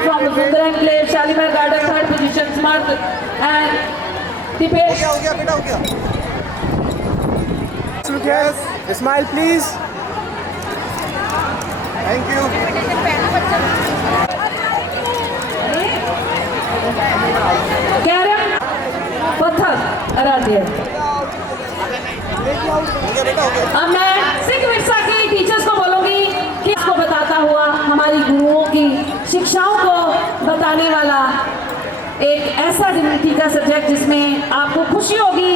From Vasundhara enclave Shalimar garden third position smart and Deepesh. हो गया बेटा, हो गया। Yes smile please. Thank you. Carrom पत्थर अराध्य। अब मैं सिख विरसा की टीचर्स को बोलूंगी कि इसको बताता हुआ हमारी गुरुओं की शिक्षाओं को बताने वाला एक ऐसा डिग्निटी का सब्जेक्ट जिसमें आपको खुशी होगी।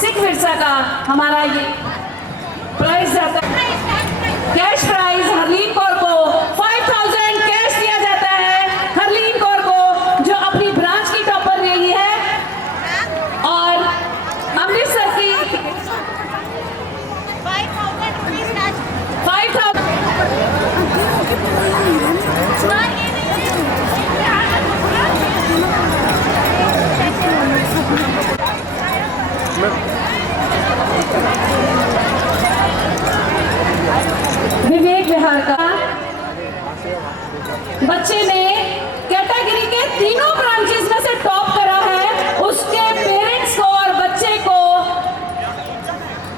सिख विरसा का हमारा ये प्राइज जाता है, कैश प्राइज हरलीन कौर को 5000 कैश दिया जाता है। हरलीन कौर को जो अपनी ब्रांच की टॉपर रही है, और अमृतसर की 5000। विवेक विहार का बच्चे ने कैटेगरी के तीनों ब्रांचेस में से टॉप करा है। उसके पेरेंट्स को और बच्चे को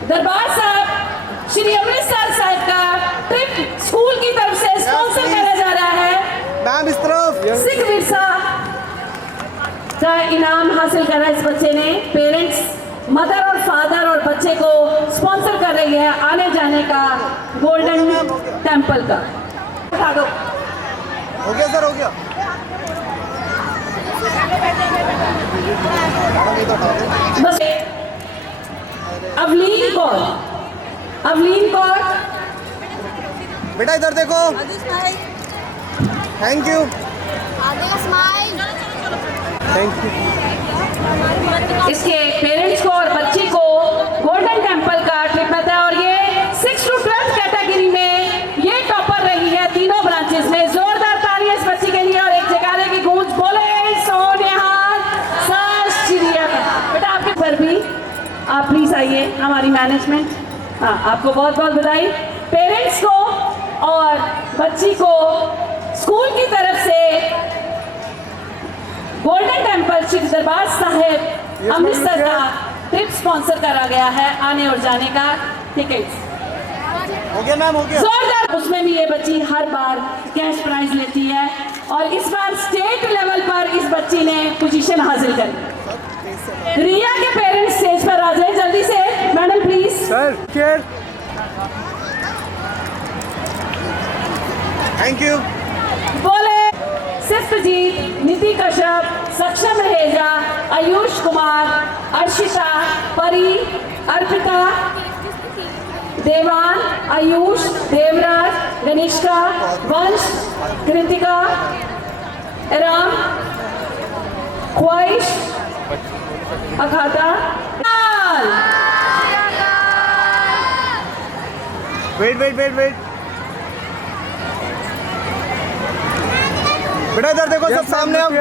दरबार साहब श्री अमृतसर साहब का ट्रिप स्कूल की तरफ से स्पॉन्सर करा जा रहा है। मैम इस तरफ। सिख विरसा का इनाम हासिल करा इस बच्चे ने। पेरेंट्स, मदर और फादर और बच्चे को स्पॉन्सर कर रही है आने जाने का गोल्डन टेम्पल का। हो गया सर, हो गया। बस अवलीन कौर बेटा इधर देखो। Thank you. Thank you. इसके पेरेंट्स को और बच्चे को गोल्डन टेम्पल का ट्रिप मिलता है, और ये 6 to 12 कैटेगरी में ये टॉपर रही है तीनों ब्रांचेस में। जोरदार तालियां इस बच्ची के लिए और एक जगह की गूंज बोले सोनिहाल साश्रिया। बेटा आपके पर भी आप प्लीज आइए, हमारी मैनेजमेंट। हाँ, आपको बहुत बहुत बधाई। पेरेंट्स को और बच्ची को स्कूल की तरफ से गोल्डन टेम्पल श्री दरबार साहिब अमृतसर का ट्रिप स्पॉन्सर करा गया है, आने और जाने का टिकट्स। हो गया मैम, हो गया। जोरदार। उसमें भी ये बच्ची हर बार कैश प्राइज लेती है, और इस बार स्टेट लेवल पर इस बच्ची ने पोजीशन हासिल करी। रिया के पेरेंट्स स्टेज पर आ जाए जल्दी से, madam please. Sir care. Thank you. बोले सिफ्तजीत, नीति कश्यप, सक्षम रहेजा, आयुष कुमार, अर्शिता, परी, अर्पिता, देवान, आयुष, देवराज, गनिष्का, वंश, कृतिका, राम, ख्वाहिश, अखाता। वेट बेटा इधर देखो, सब सामने। अब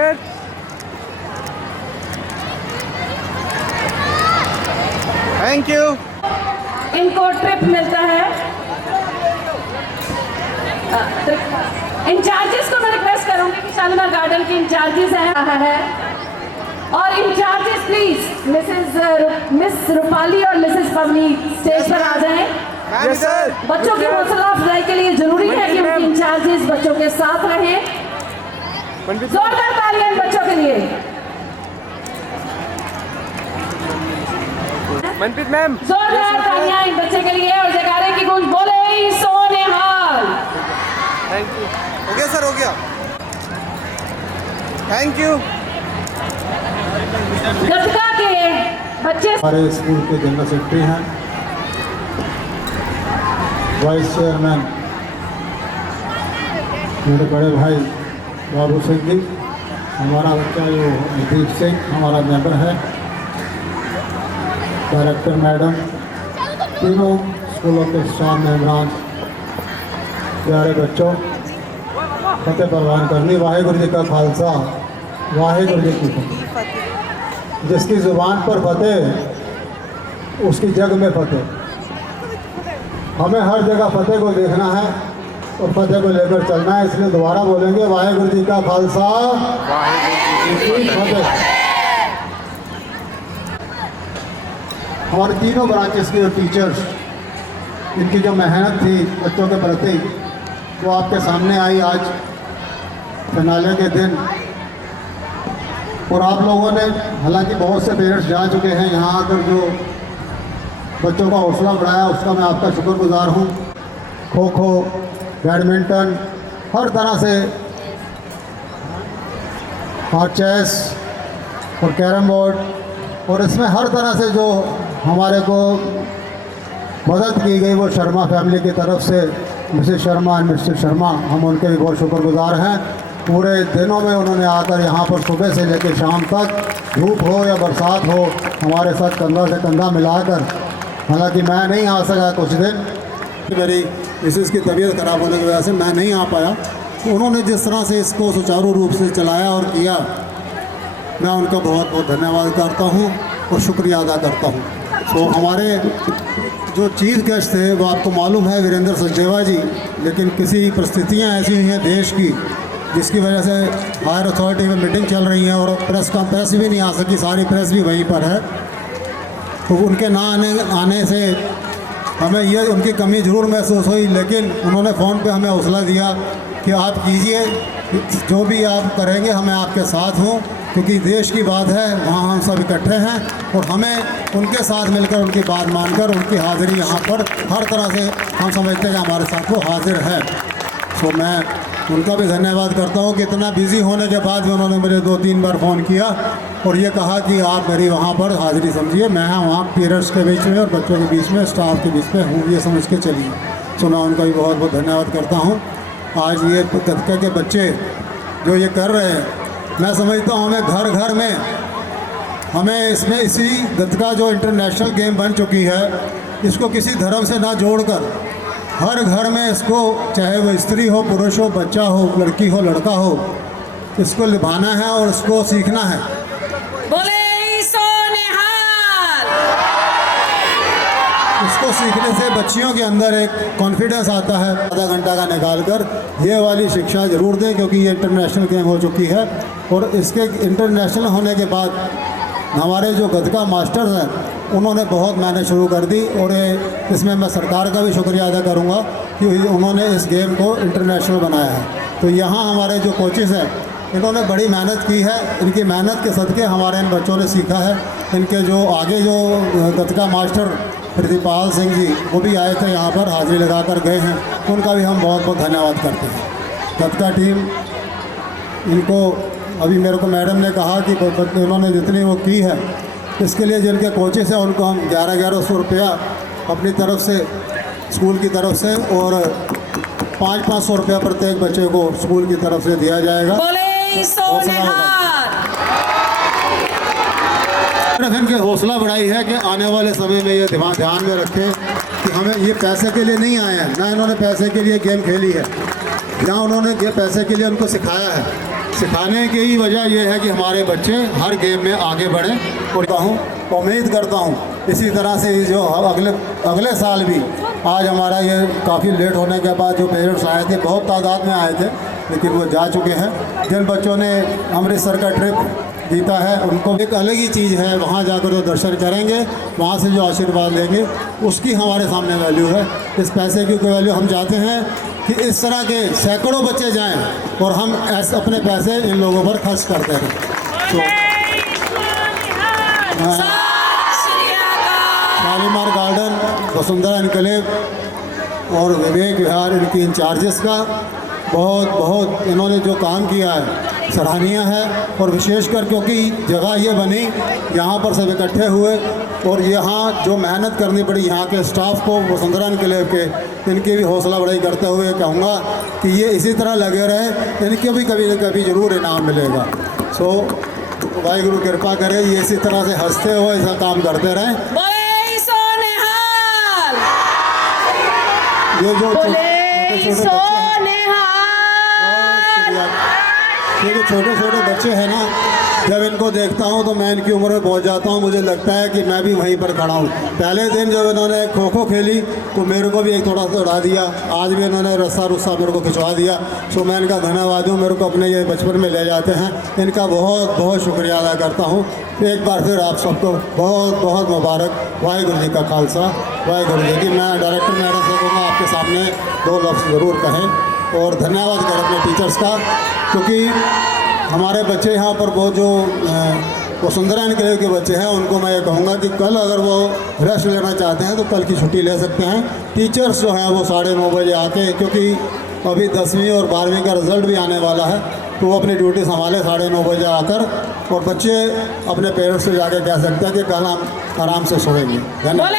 थैंक यू। इनको ट्रिप मिलता है। ट्रिप इंचार्जेस को मैं रिक्वेस्ट करूंगी कि शालीमार गार्डन के इंचार्जेस हैं और इंचार्जेस प्लीज मिस रूपाली और मिसेस पवनी स्टेज पर आ जाएं। बच्चों की हौसला अफजाई के लिए जरूरी है कि उनके इंचार्जेस बच्चों के साथ रहें। जोरदार तालियां इन बच्चों के लिए। मनप्रीत मैम, जोरदार तालियां इन बच्चे के लिए और जयकारे की गूंज बोले सो निहाल। Thank you. हो गया सर, हो गया, थैंक यू। गतका के बच्चे हमारे स्कूल के जनरल सेक्रेटरी हैं, वाइस चेयरमैन मेरे बड़े भाई बाबू सिंह जी, हमारा बच्चा जो दीप सिंह हमारा मेंबर है, डायरेक्टर मैडम, तीनों स्कूलों के स्टाफ मेहमान, प्यारे बच्चों, फतेह प्रवान करनी। वाहिगुरु जी का खालसा, वाहिगुरु जी की फतेह। जिसकी ज़ुबान पर फतेह उसकी जग में फतेह। हमें हर जगह फतेह को देखना है और फतेह को लेकर चलना है, इसलिए दोबारा बोलेंगे वाहिगुरु जी का खालसा, वाहिगुरु जी की फतेह। हमारे तीनों ब्रांचेस के टीचर्स, इनकी जो मेहनत थी बच्चों के प्रति वो आपके सामने आई आज फिनाले के दिन। और आप लोगों ने, हालांकि बहुत से पेरेंट्स जा चुके हैं यहाँ आकर, जो बच्चों का हौसला बढ़ाया उसका मैं आपका शुक्रगुजार हूँ। खो खो, बैडमिंटन, हर तरह से, और चेस और कैरम बोर्ड, और इसमें हर तरह से जो हमारे को मदद की गई वो शर्मा फैमिली की तरफ से, Mrs Sharma and mister Sharma, हम उनके भी बहुत शुक्रगुजार हैं। पूरे दिनों में उन्होंने आकर यहाँ पर सुबह से लेकर शाम तक, धूप हो या बरसात हो, हमारे साथ कंधा से कंधा मिलाकर, हालांकि मैं नहीं आ सका कुछ दिन, मेरी मिसेस की तबीयत ख़राब होने की वजह से मैं नहीं आ पाया, तो उन्होंने जिस तरह से इसको सुचारू रूप से चलाया और किया, मैं उनका बहुत बहुत धन्यवाद करता हूँ और शुक्रिया अदा करता हूँ। तो हमारे जो चीफ गेस्ट थे वो आपको मालूम है वीरेंद्र सचदेवा जी, लेकिन किसी परिस्थितियाँ ऐसी हुई हैं देश की जिसकी वजह से हायर अथॉरिटी में मीटिंग चल रही है और प्रेस भी नहीं आ सकी, सारी प्रेस भी वहीं पर है। तो उनके ना आने से हमें ये उनकी कमी ज़रूर महसूस हुई, लेकिन उन्होंने फ़ोन पे हमें हौसला दिया कि आप कीजिए, जो भी आप करेंगे हमें आपके साथ हूँ, क्योंकि देश की बात है, वहाँ हम सब इकट्ठे हैं और हमें उनके साथ मिलकर, उनकी बात मानकर, उनकी हाज़िरी यहाँ पर हर तरह से हम समझते हैं कि हमारे साथ वो हाजिर है। तो मैं उनका भी धन्यवाद करता हूँ कि इतना बिज़ी होने के बाद भी उन्होंने मुझे 2-3 बार फ़ोन किया और ये कहा कि आप मेरी वहाँ पर हाज़िरी समझिए, मैं वहाँ पेरेंट्स के बीच में और बच्चों के बीच में, स्टाफ के बीच में हूँ, ये समझ के चलिए। तो मैं उनका भी बहुत बहुत धन्यवाद करता हूँ। आज ये गतका के बच्चे जो ये कर रहे हैं, मैं समझता हूँ हमें घर घर में, हमें इसमें इसी गतका जो इंटरनेशनल गेम बन चुकी है, इसको किसी धर्म से ना जोड़कर हर घर में इसको, चाहे वो स्त्री हो, पुरुष हो, बच्चा हो, लड़की हो, लड़का हो, इसको निभाना है और इसको सीखना है। बोले सो निहाल। इसको सीखने से बच्चियों के अंदर एक कॉन्फिडेंस आता है। आधा घंटा का निकाल कर ये वाली शिक्षा ज़रूर दें, क्योंकि ये इंटरनेशनल गेम हो चुकी है और इसके इंटरनेशनल होने के बाद हमारे जो गतका मास्टर्स हैं उन्होंने बहुत मेहनत शुरू कर दी और इसमें मैं सरकार का भी शुक्रिया अदा करूंगा कि उन्होंने इस गेम को इंटरनेशनल बनाया है। तो यहाँ हमारे जो कोचेज़ हैं इन्होंने बड़ी मेहनत की है, इनकी मेहनत के सदके हमारे इन बच्चों ने सीखा है। इनके जो आगे जो गतका मास्टर प्रतिपाल सिंह जी, वो भी आए थे यहाँ पर, हाजिरी लगा कर गए हैं, उनका भी हम बहुत बहुत धन्यवाद करते हैं। गतका टीम, इनको अभी मेरे को मैडम ने कहा कि इन्होंने जितनी वो की है, इसके लिए जिनके कोचेस हैं उनको हम 1100 रुपया अपनी तरफ से, स्कूल की तरफ से, और 500 रुपया प्रत्येक बच्चे को स्कूल की तरफ से दिया जाएगा। इनके हौसला बढ़ाई है कि आने वाले समय में ये ध्यान में रखें कि हमें ये पैसे के लिए नहीं आए हैं, ना इन्होंने पैसे के लिए गेम खेली है, ना उन्होंने ये पैसे के लिए उनको सिखाया है। सिखाने की ही वजह यह है कि हमारे बच्चे हर गेम में आगे बढ़ें। और उम्मीद करता हूँ इसी तरह से जो अगले साल भी, आज हमारा ये काफ़ी लेट होने के बाद जो पेरेंट्स आए थे, बहुत तादाद में आए थे, लेकिन वो जा चुके हैं। जिन बच्चों ने अमृतसर का ट्रिप जीता है उनको एक अलग ही चीज़ है, वहाँ जाकर जो दर्शन करेंगे, वहाँ से जो आशीर्वाद लेंगे, उसकी हमारे सामने वैल्यू है। इस पैसे की कोई वैल्यू, हम चाहते हैं कि इस तरह के सैकड़ों बच्चे जाएं और हम ऐसे अपने पैसे इन लोगों पर खर्च करते रहें। तो शालीमार गार्डन, वसुंधरा एनक्लेव और विवेक विहार, इनकी इंचार्जेस का बहुत बहुत इन्होंने जो काम किया है सराहनीय है। और विशेषकर क्योंकि जगह ये बनी, यहाँ पर सब इकट्ठे हुए और यहाँ जो मेहनत करनी पड़ी यहाँ के स्टाफ को, वसुंधरा एनक्लेव के, इनकी भी हौसला बढ़ाई करते हुए कहूँगा कि ये इसी तरह लगे रहे, इनके भी कभी न कभी ज़रूर इनाम मिलेगा। सो वाहिगुरु कृपा करे, ये इसी तरह से हंसते हुए ऐसा काम करते रहें। ये जो छोटे छोटे बच्चे हैं ना, जब इनको देखता हूँ तो मैं इनकी उम्र में पहुँच जाता हूँ, मुझे लगता है कि मैं भी वहीं पर खड़ा हूँ। पहले दिन जब इन्होंने खो खो खेली तो मेरे को भी एक थोड़ा सा उड़ा दिया, आज भी इन्होंने रस्सा मेरे को खिंचवा दिया। सो मैं इनका धन्यवाद हूँ, मेरे को अपने ये बचपन में ले जाते हैं, इनका बहुत बहुत शुक्रिया अदा करता हूँ। एक बार फिर आप सबको बहुत बहुत मुबारक। वाहिगुरु जी का खालसा, वाहिगुरु जी की। मैं डायरेक्टर मैडम से कहूँगा आपके सामने 2 लफ्ज़ ज़रूर कहें और धन्यवाद करें अपने टीचर्स का, क्योंकि हमारे बच्चे यहाँ पर बहुत जो वसुंधरा एनक्लेव के बच्चे हैं, उनको मैं ये कहूँगा कि कल अगर वो रेस्ट लेना चाहते हैं तो कल की छुट्टी ले सकते हैं। टीचर्स जो हैं वो 9:30 बजे आके, क्योंकि अभी 10वीं और 12वीं का रिज़ल्ट भी आने वाला है, तो वो अपनी ड्यूटी संभाले 9:30 बजे आकर, और बच्चे अपने पेरेंट्स से जाके कह सकते हैं कि कल हम आराम से सोएंगे। धन्यवाद।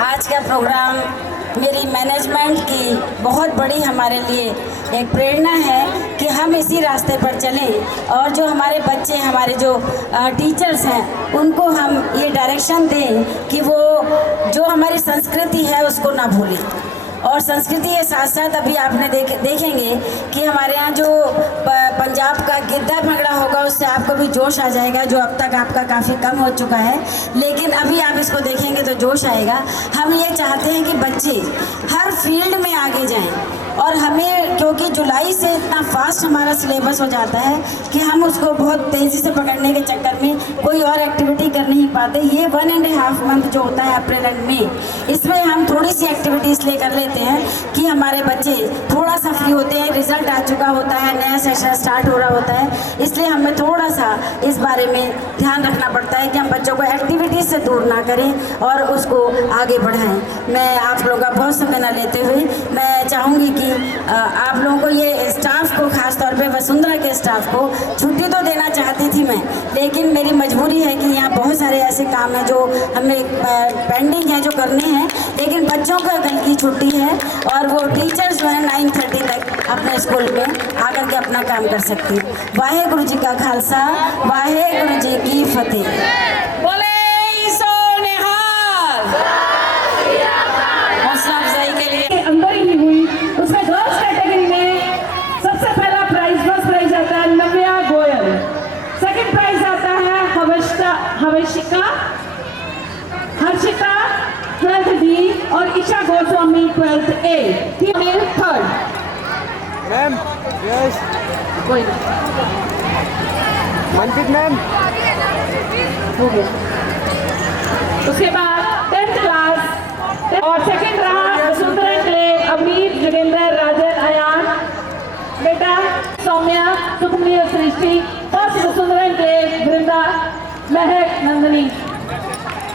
आज का प्रोग्राम मेरी मैनेजमेंट की बहुत बड़ी हमारे लिए एक प्रेरणा है कि हम इसी रास्ते पर चलें और जो हमारे बच्चे, हमारे जो टीचर्स हैं, उनको हम ये डायरेक्शन दें कि वो जो हमारी संस्कृति है उसको ना भूलें। और संस्कृति के साथ साथ अभी आपने देखेंगे कि हमारे यहाँ जो पंजाब का गिद्दा भंगड़ा होगा, उससे आपको भी जोश आ जाएगा, जो अब तक आपका काफ़ी कम हो चुका है, लेकिन अभी आप इसको देखेंगे तो जोश आएगा। हम ये चाहते हैं कि बच्चे हर फील्ड में आगे जाएं और हमें, क्योंकि जुलाई से इतना फास्ट हमारा सिलेबस हो जाता है कि हम उसको बहुत तेज़ी से पकड़ने के चक्कर में कोई और एक्टिविटी कर नहीं पाते। ये 1.5 मंथ जो होता है अप्रैल एंड मई, इसमें हम थोड़ी सी एक्टिविटी इसलिए कर लेते हैं कि हमारे बच्चे थोड़ा सा फ्री होते हैं, रिजल्ट आ चुका होता है, नया सेशन स्टार्ट हो रहा होता है, इसलिए हमें थोड़ा सा इस बारे में ध्यान रखना पड़ता है कि हम बच्चों को एक्टिविटीज़ से दूर ना करें और उसको आगे बढ़ाएं। मैं आप लोगों का बहुत समय न लेते हुए मैं चाहूँगी कि आप लोगों को, ये स्टाफ को, खास तौर पे वसुंधरा के स्टाफ को छुट्टी तो देना चाहती थी मैं, लेकिन मेरी मजबूरी है कि यहाँ बहुत सारे ऐसे काम हैं जो हमें पेंडिंग है, जो करने हैं, लेकिन बच्चों का कल की छुट्टी है और वो टीचर्स जो है 9:30 तक अपने स्कूल में आकर के अपना काम कर सकती। वाहेगुरु जी का खालसा, वाहेगुरु जी की फतेह। बोले सो निहाल। हौसला अफजाई के लिए अंदर ही हुई, उसमें गर्ल्स कैटेगरी में सबसे पहला प्राइज, फर्स्ट प्राइज आता है नव्या गोयल, सेकंड प्राइज आता है हर्षिता 12th D और Isha Goswami 12th A, female 3rd। Ma'am, yes, कोई मनप्रीत मैम, हो गया। उसके बाद 10th क्लास और सेकंड रहा वसुंधरा एनक्लेव, अमित, जोगेंद्र, राजन, अयान, बेटा सौम्या, सुखमनी और सृष्टि। फर्स्ट वसुंधरा एनक्लेव, वृंदा, महक, नंदनी।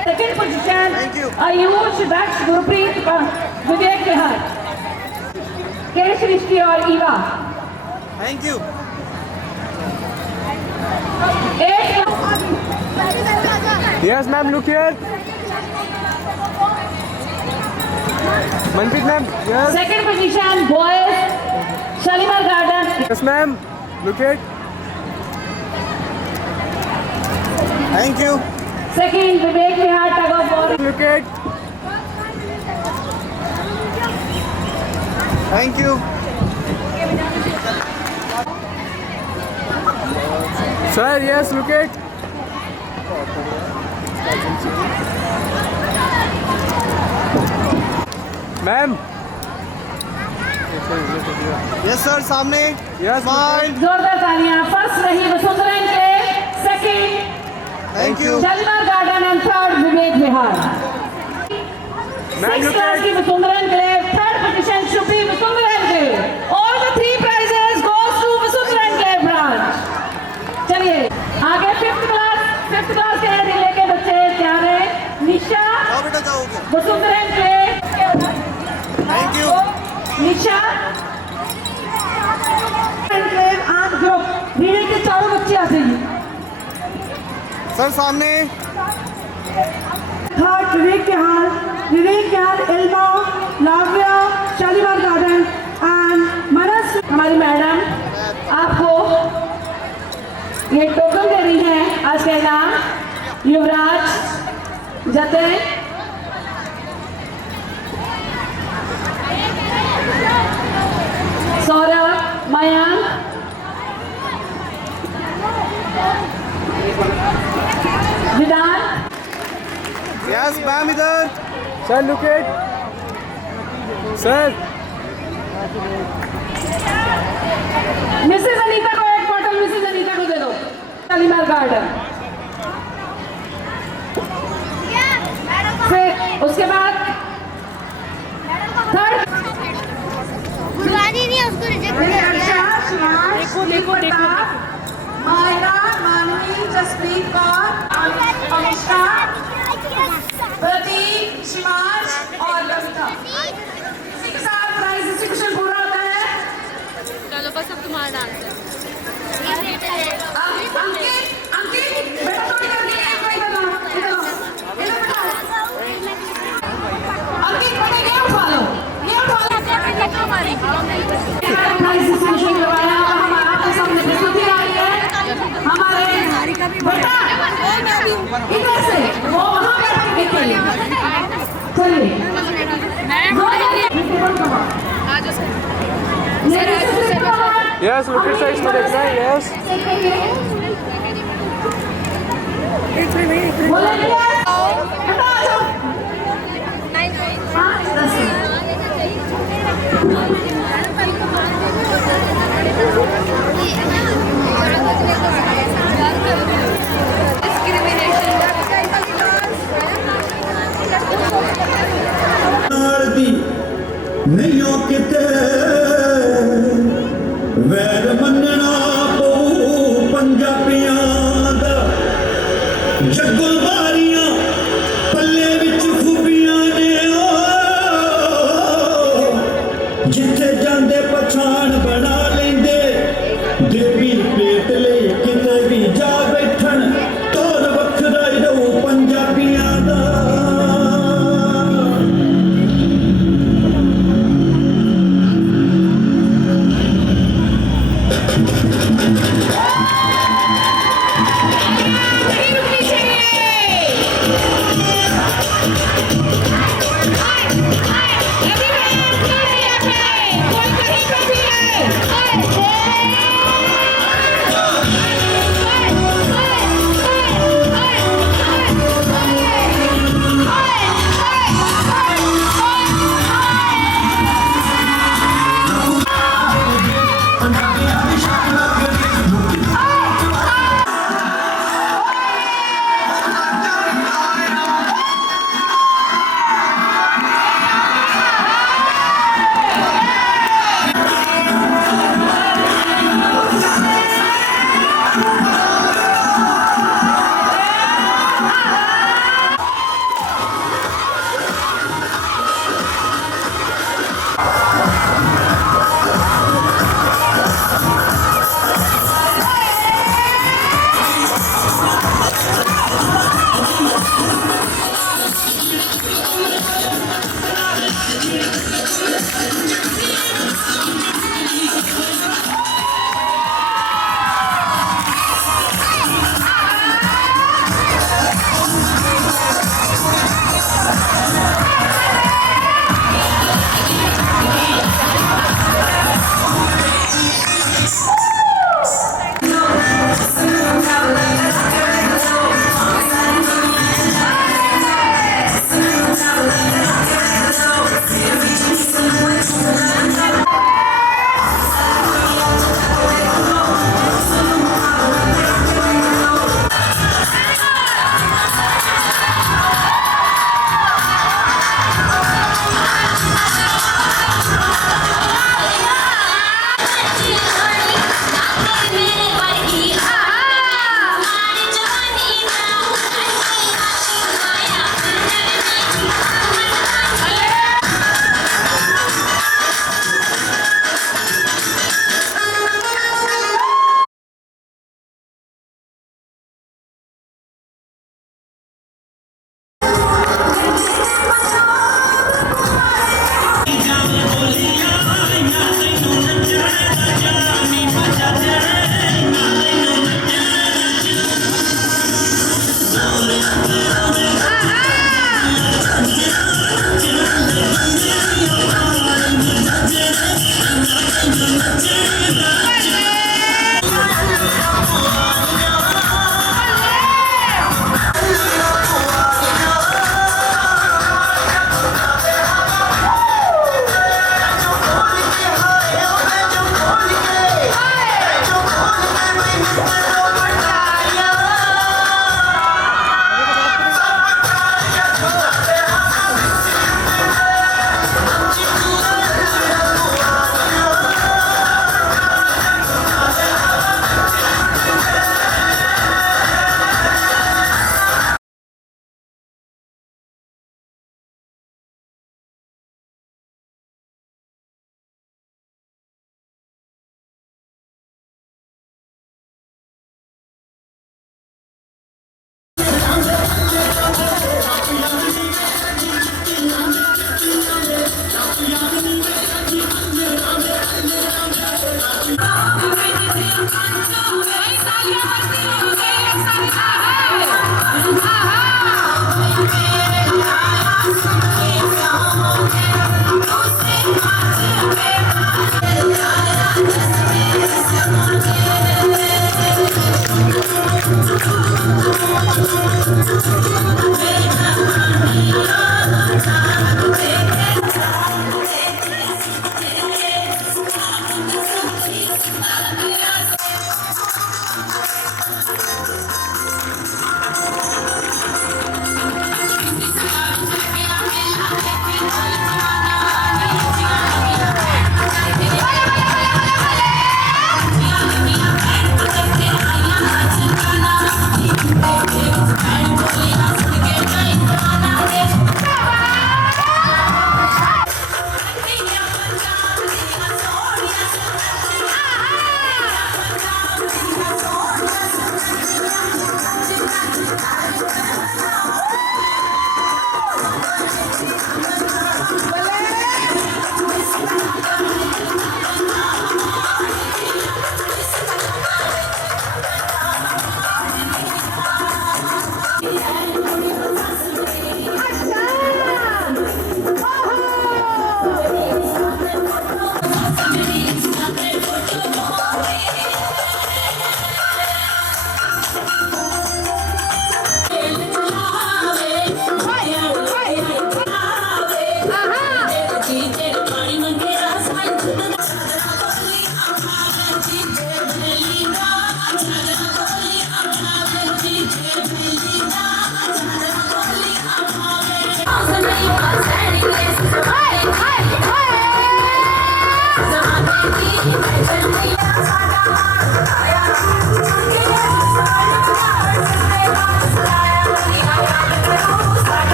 सेकंड पोजीशन आयुष, दक्ष, गुरप्रीत, विवेक विहार, के सृष्टि और Eva. Thank you. Yes ma'am, look here. Manpreet ma'am, yes. Second position boys, Shalimar garden. Yes ma'am, look here. Thank you. Second Vivek Vihar, tug of war. Look here. Thank you sir. Yes, look here. Ma'am, yes sir सामने स्माइल जोरदार तालियां। फर्स्ट रही Vasundhara enclave, second thank you Shalimar garden and third Vivek Vihar. Sixth class की Vasundhara enclave, third position Shubh Vasundhara enclave. All the three prizes goes to Vasundhara enclave branch. चलिए आगे फिफ्थ क्लास के जिले के बच्चे तैयार हैं। Nisha Vasundhara enclave, thank you Nisha enclave art group. Reader के चारों बच्चे आ जाइए। सर सामने थर्ड विवेक विहार, एल्मा, लाव्या, शालीमार गार्डन एंड मनस। हमारी मैडम आपको ये टोकन दे रही है। आज का इनाम युवराज, जतिन, सौरभ, मयंक, विदान। यस मैम इधर sir look at sir. Mrs Anita को एक बॉटल मिसेस अनीता को दे दो। शालीमार गार्डन। फिर उसके बाद थर्ड बुलानी नहीं है उसको रिजेक्ट मायरा, मानवी, जसप्रीत कौर, अमिशा, प्रतीक, शिमाज और कविता। इसी के साथ प्राइज डिस्ट्रीब्यूशन पूरा होता है। चलो बस अब तुम्हारा डांस है। अंकित बेटा थोड़ी कर दिया है। इधर आओ, इधर आओ, इधर बैठो। अंकित बेटा ये उठा लो, ये उठा लो। प्राइज डिस्ट्रीब्यूशन करवाया और हमारा आपके सामने प्रस्तुति आ रही है। हमारे बेटा इधर से वो वहाँ बैठ के चलिए। यस विकेट साइड में देखना है। यस नहीं किते वैर मनना पो पंजाबियां दा जग्गों बारियां पल्ले विच खूबियां ने जिथे जांदे पछाण बना लेंदे देवी पेट ले किते भी जा बैठन तोर वखरा ही रहू पंजाबियां दा।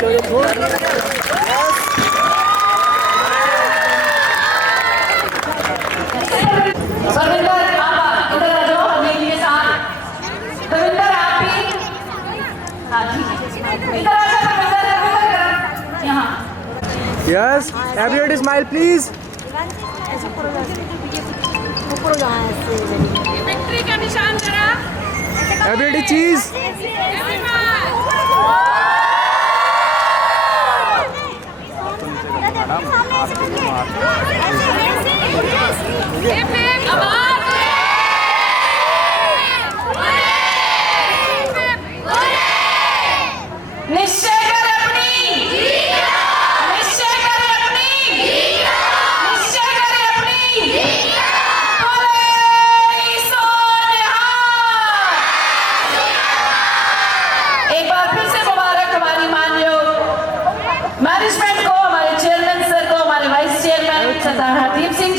रविंदर आप इधर आ जाओ हमें के साथ। रविंदर आप भी, हाँ ठीक है, इधर आ जाओ रविंदर, यहाँ। Yes everybody smile please. Victory का निशान करा। एवरीबॉडी चीज। निश्चय कर अपनी, निश्चय कर अपनी, निश्चय कर अपनी। बोले सो निहाल। एक बार फिर से मुबारक हमारी माननीय मैनेजमेंट को, हमारे चेयरमैन सर को, हमारे वाइस चेयरमैन सरदार हरदीप सिंह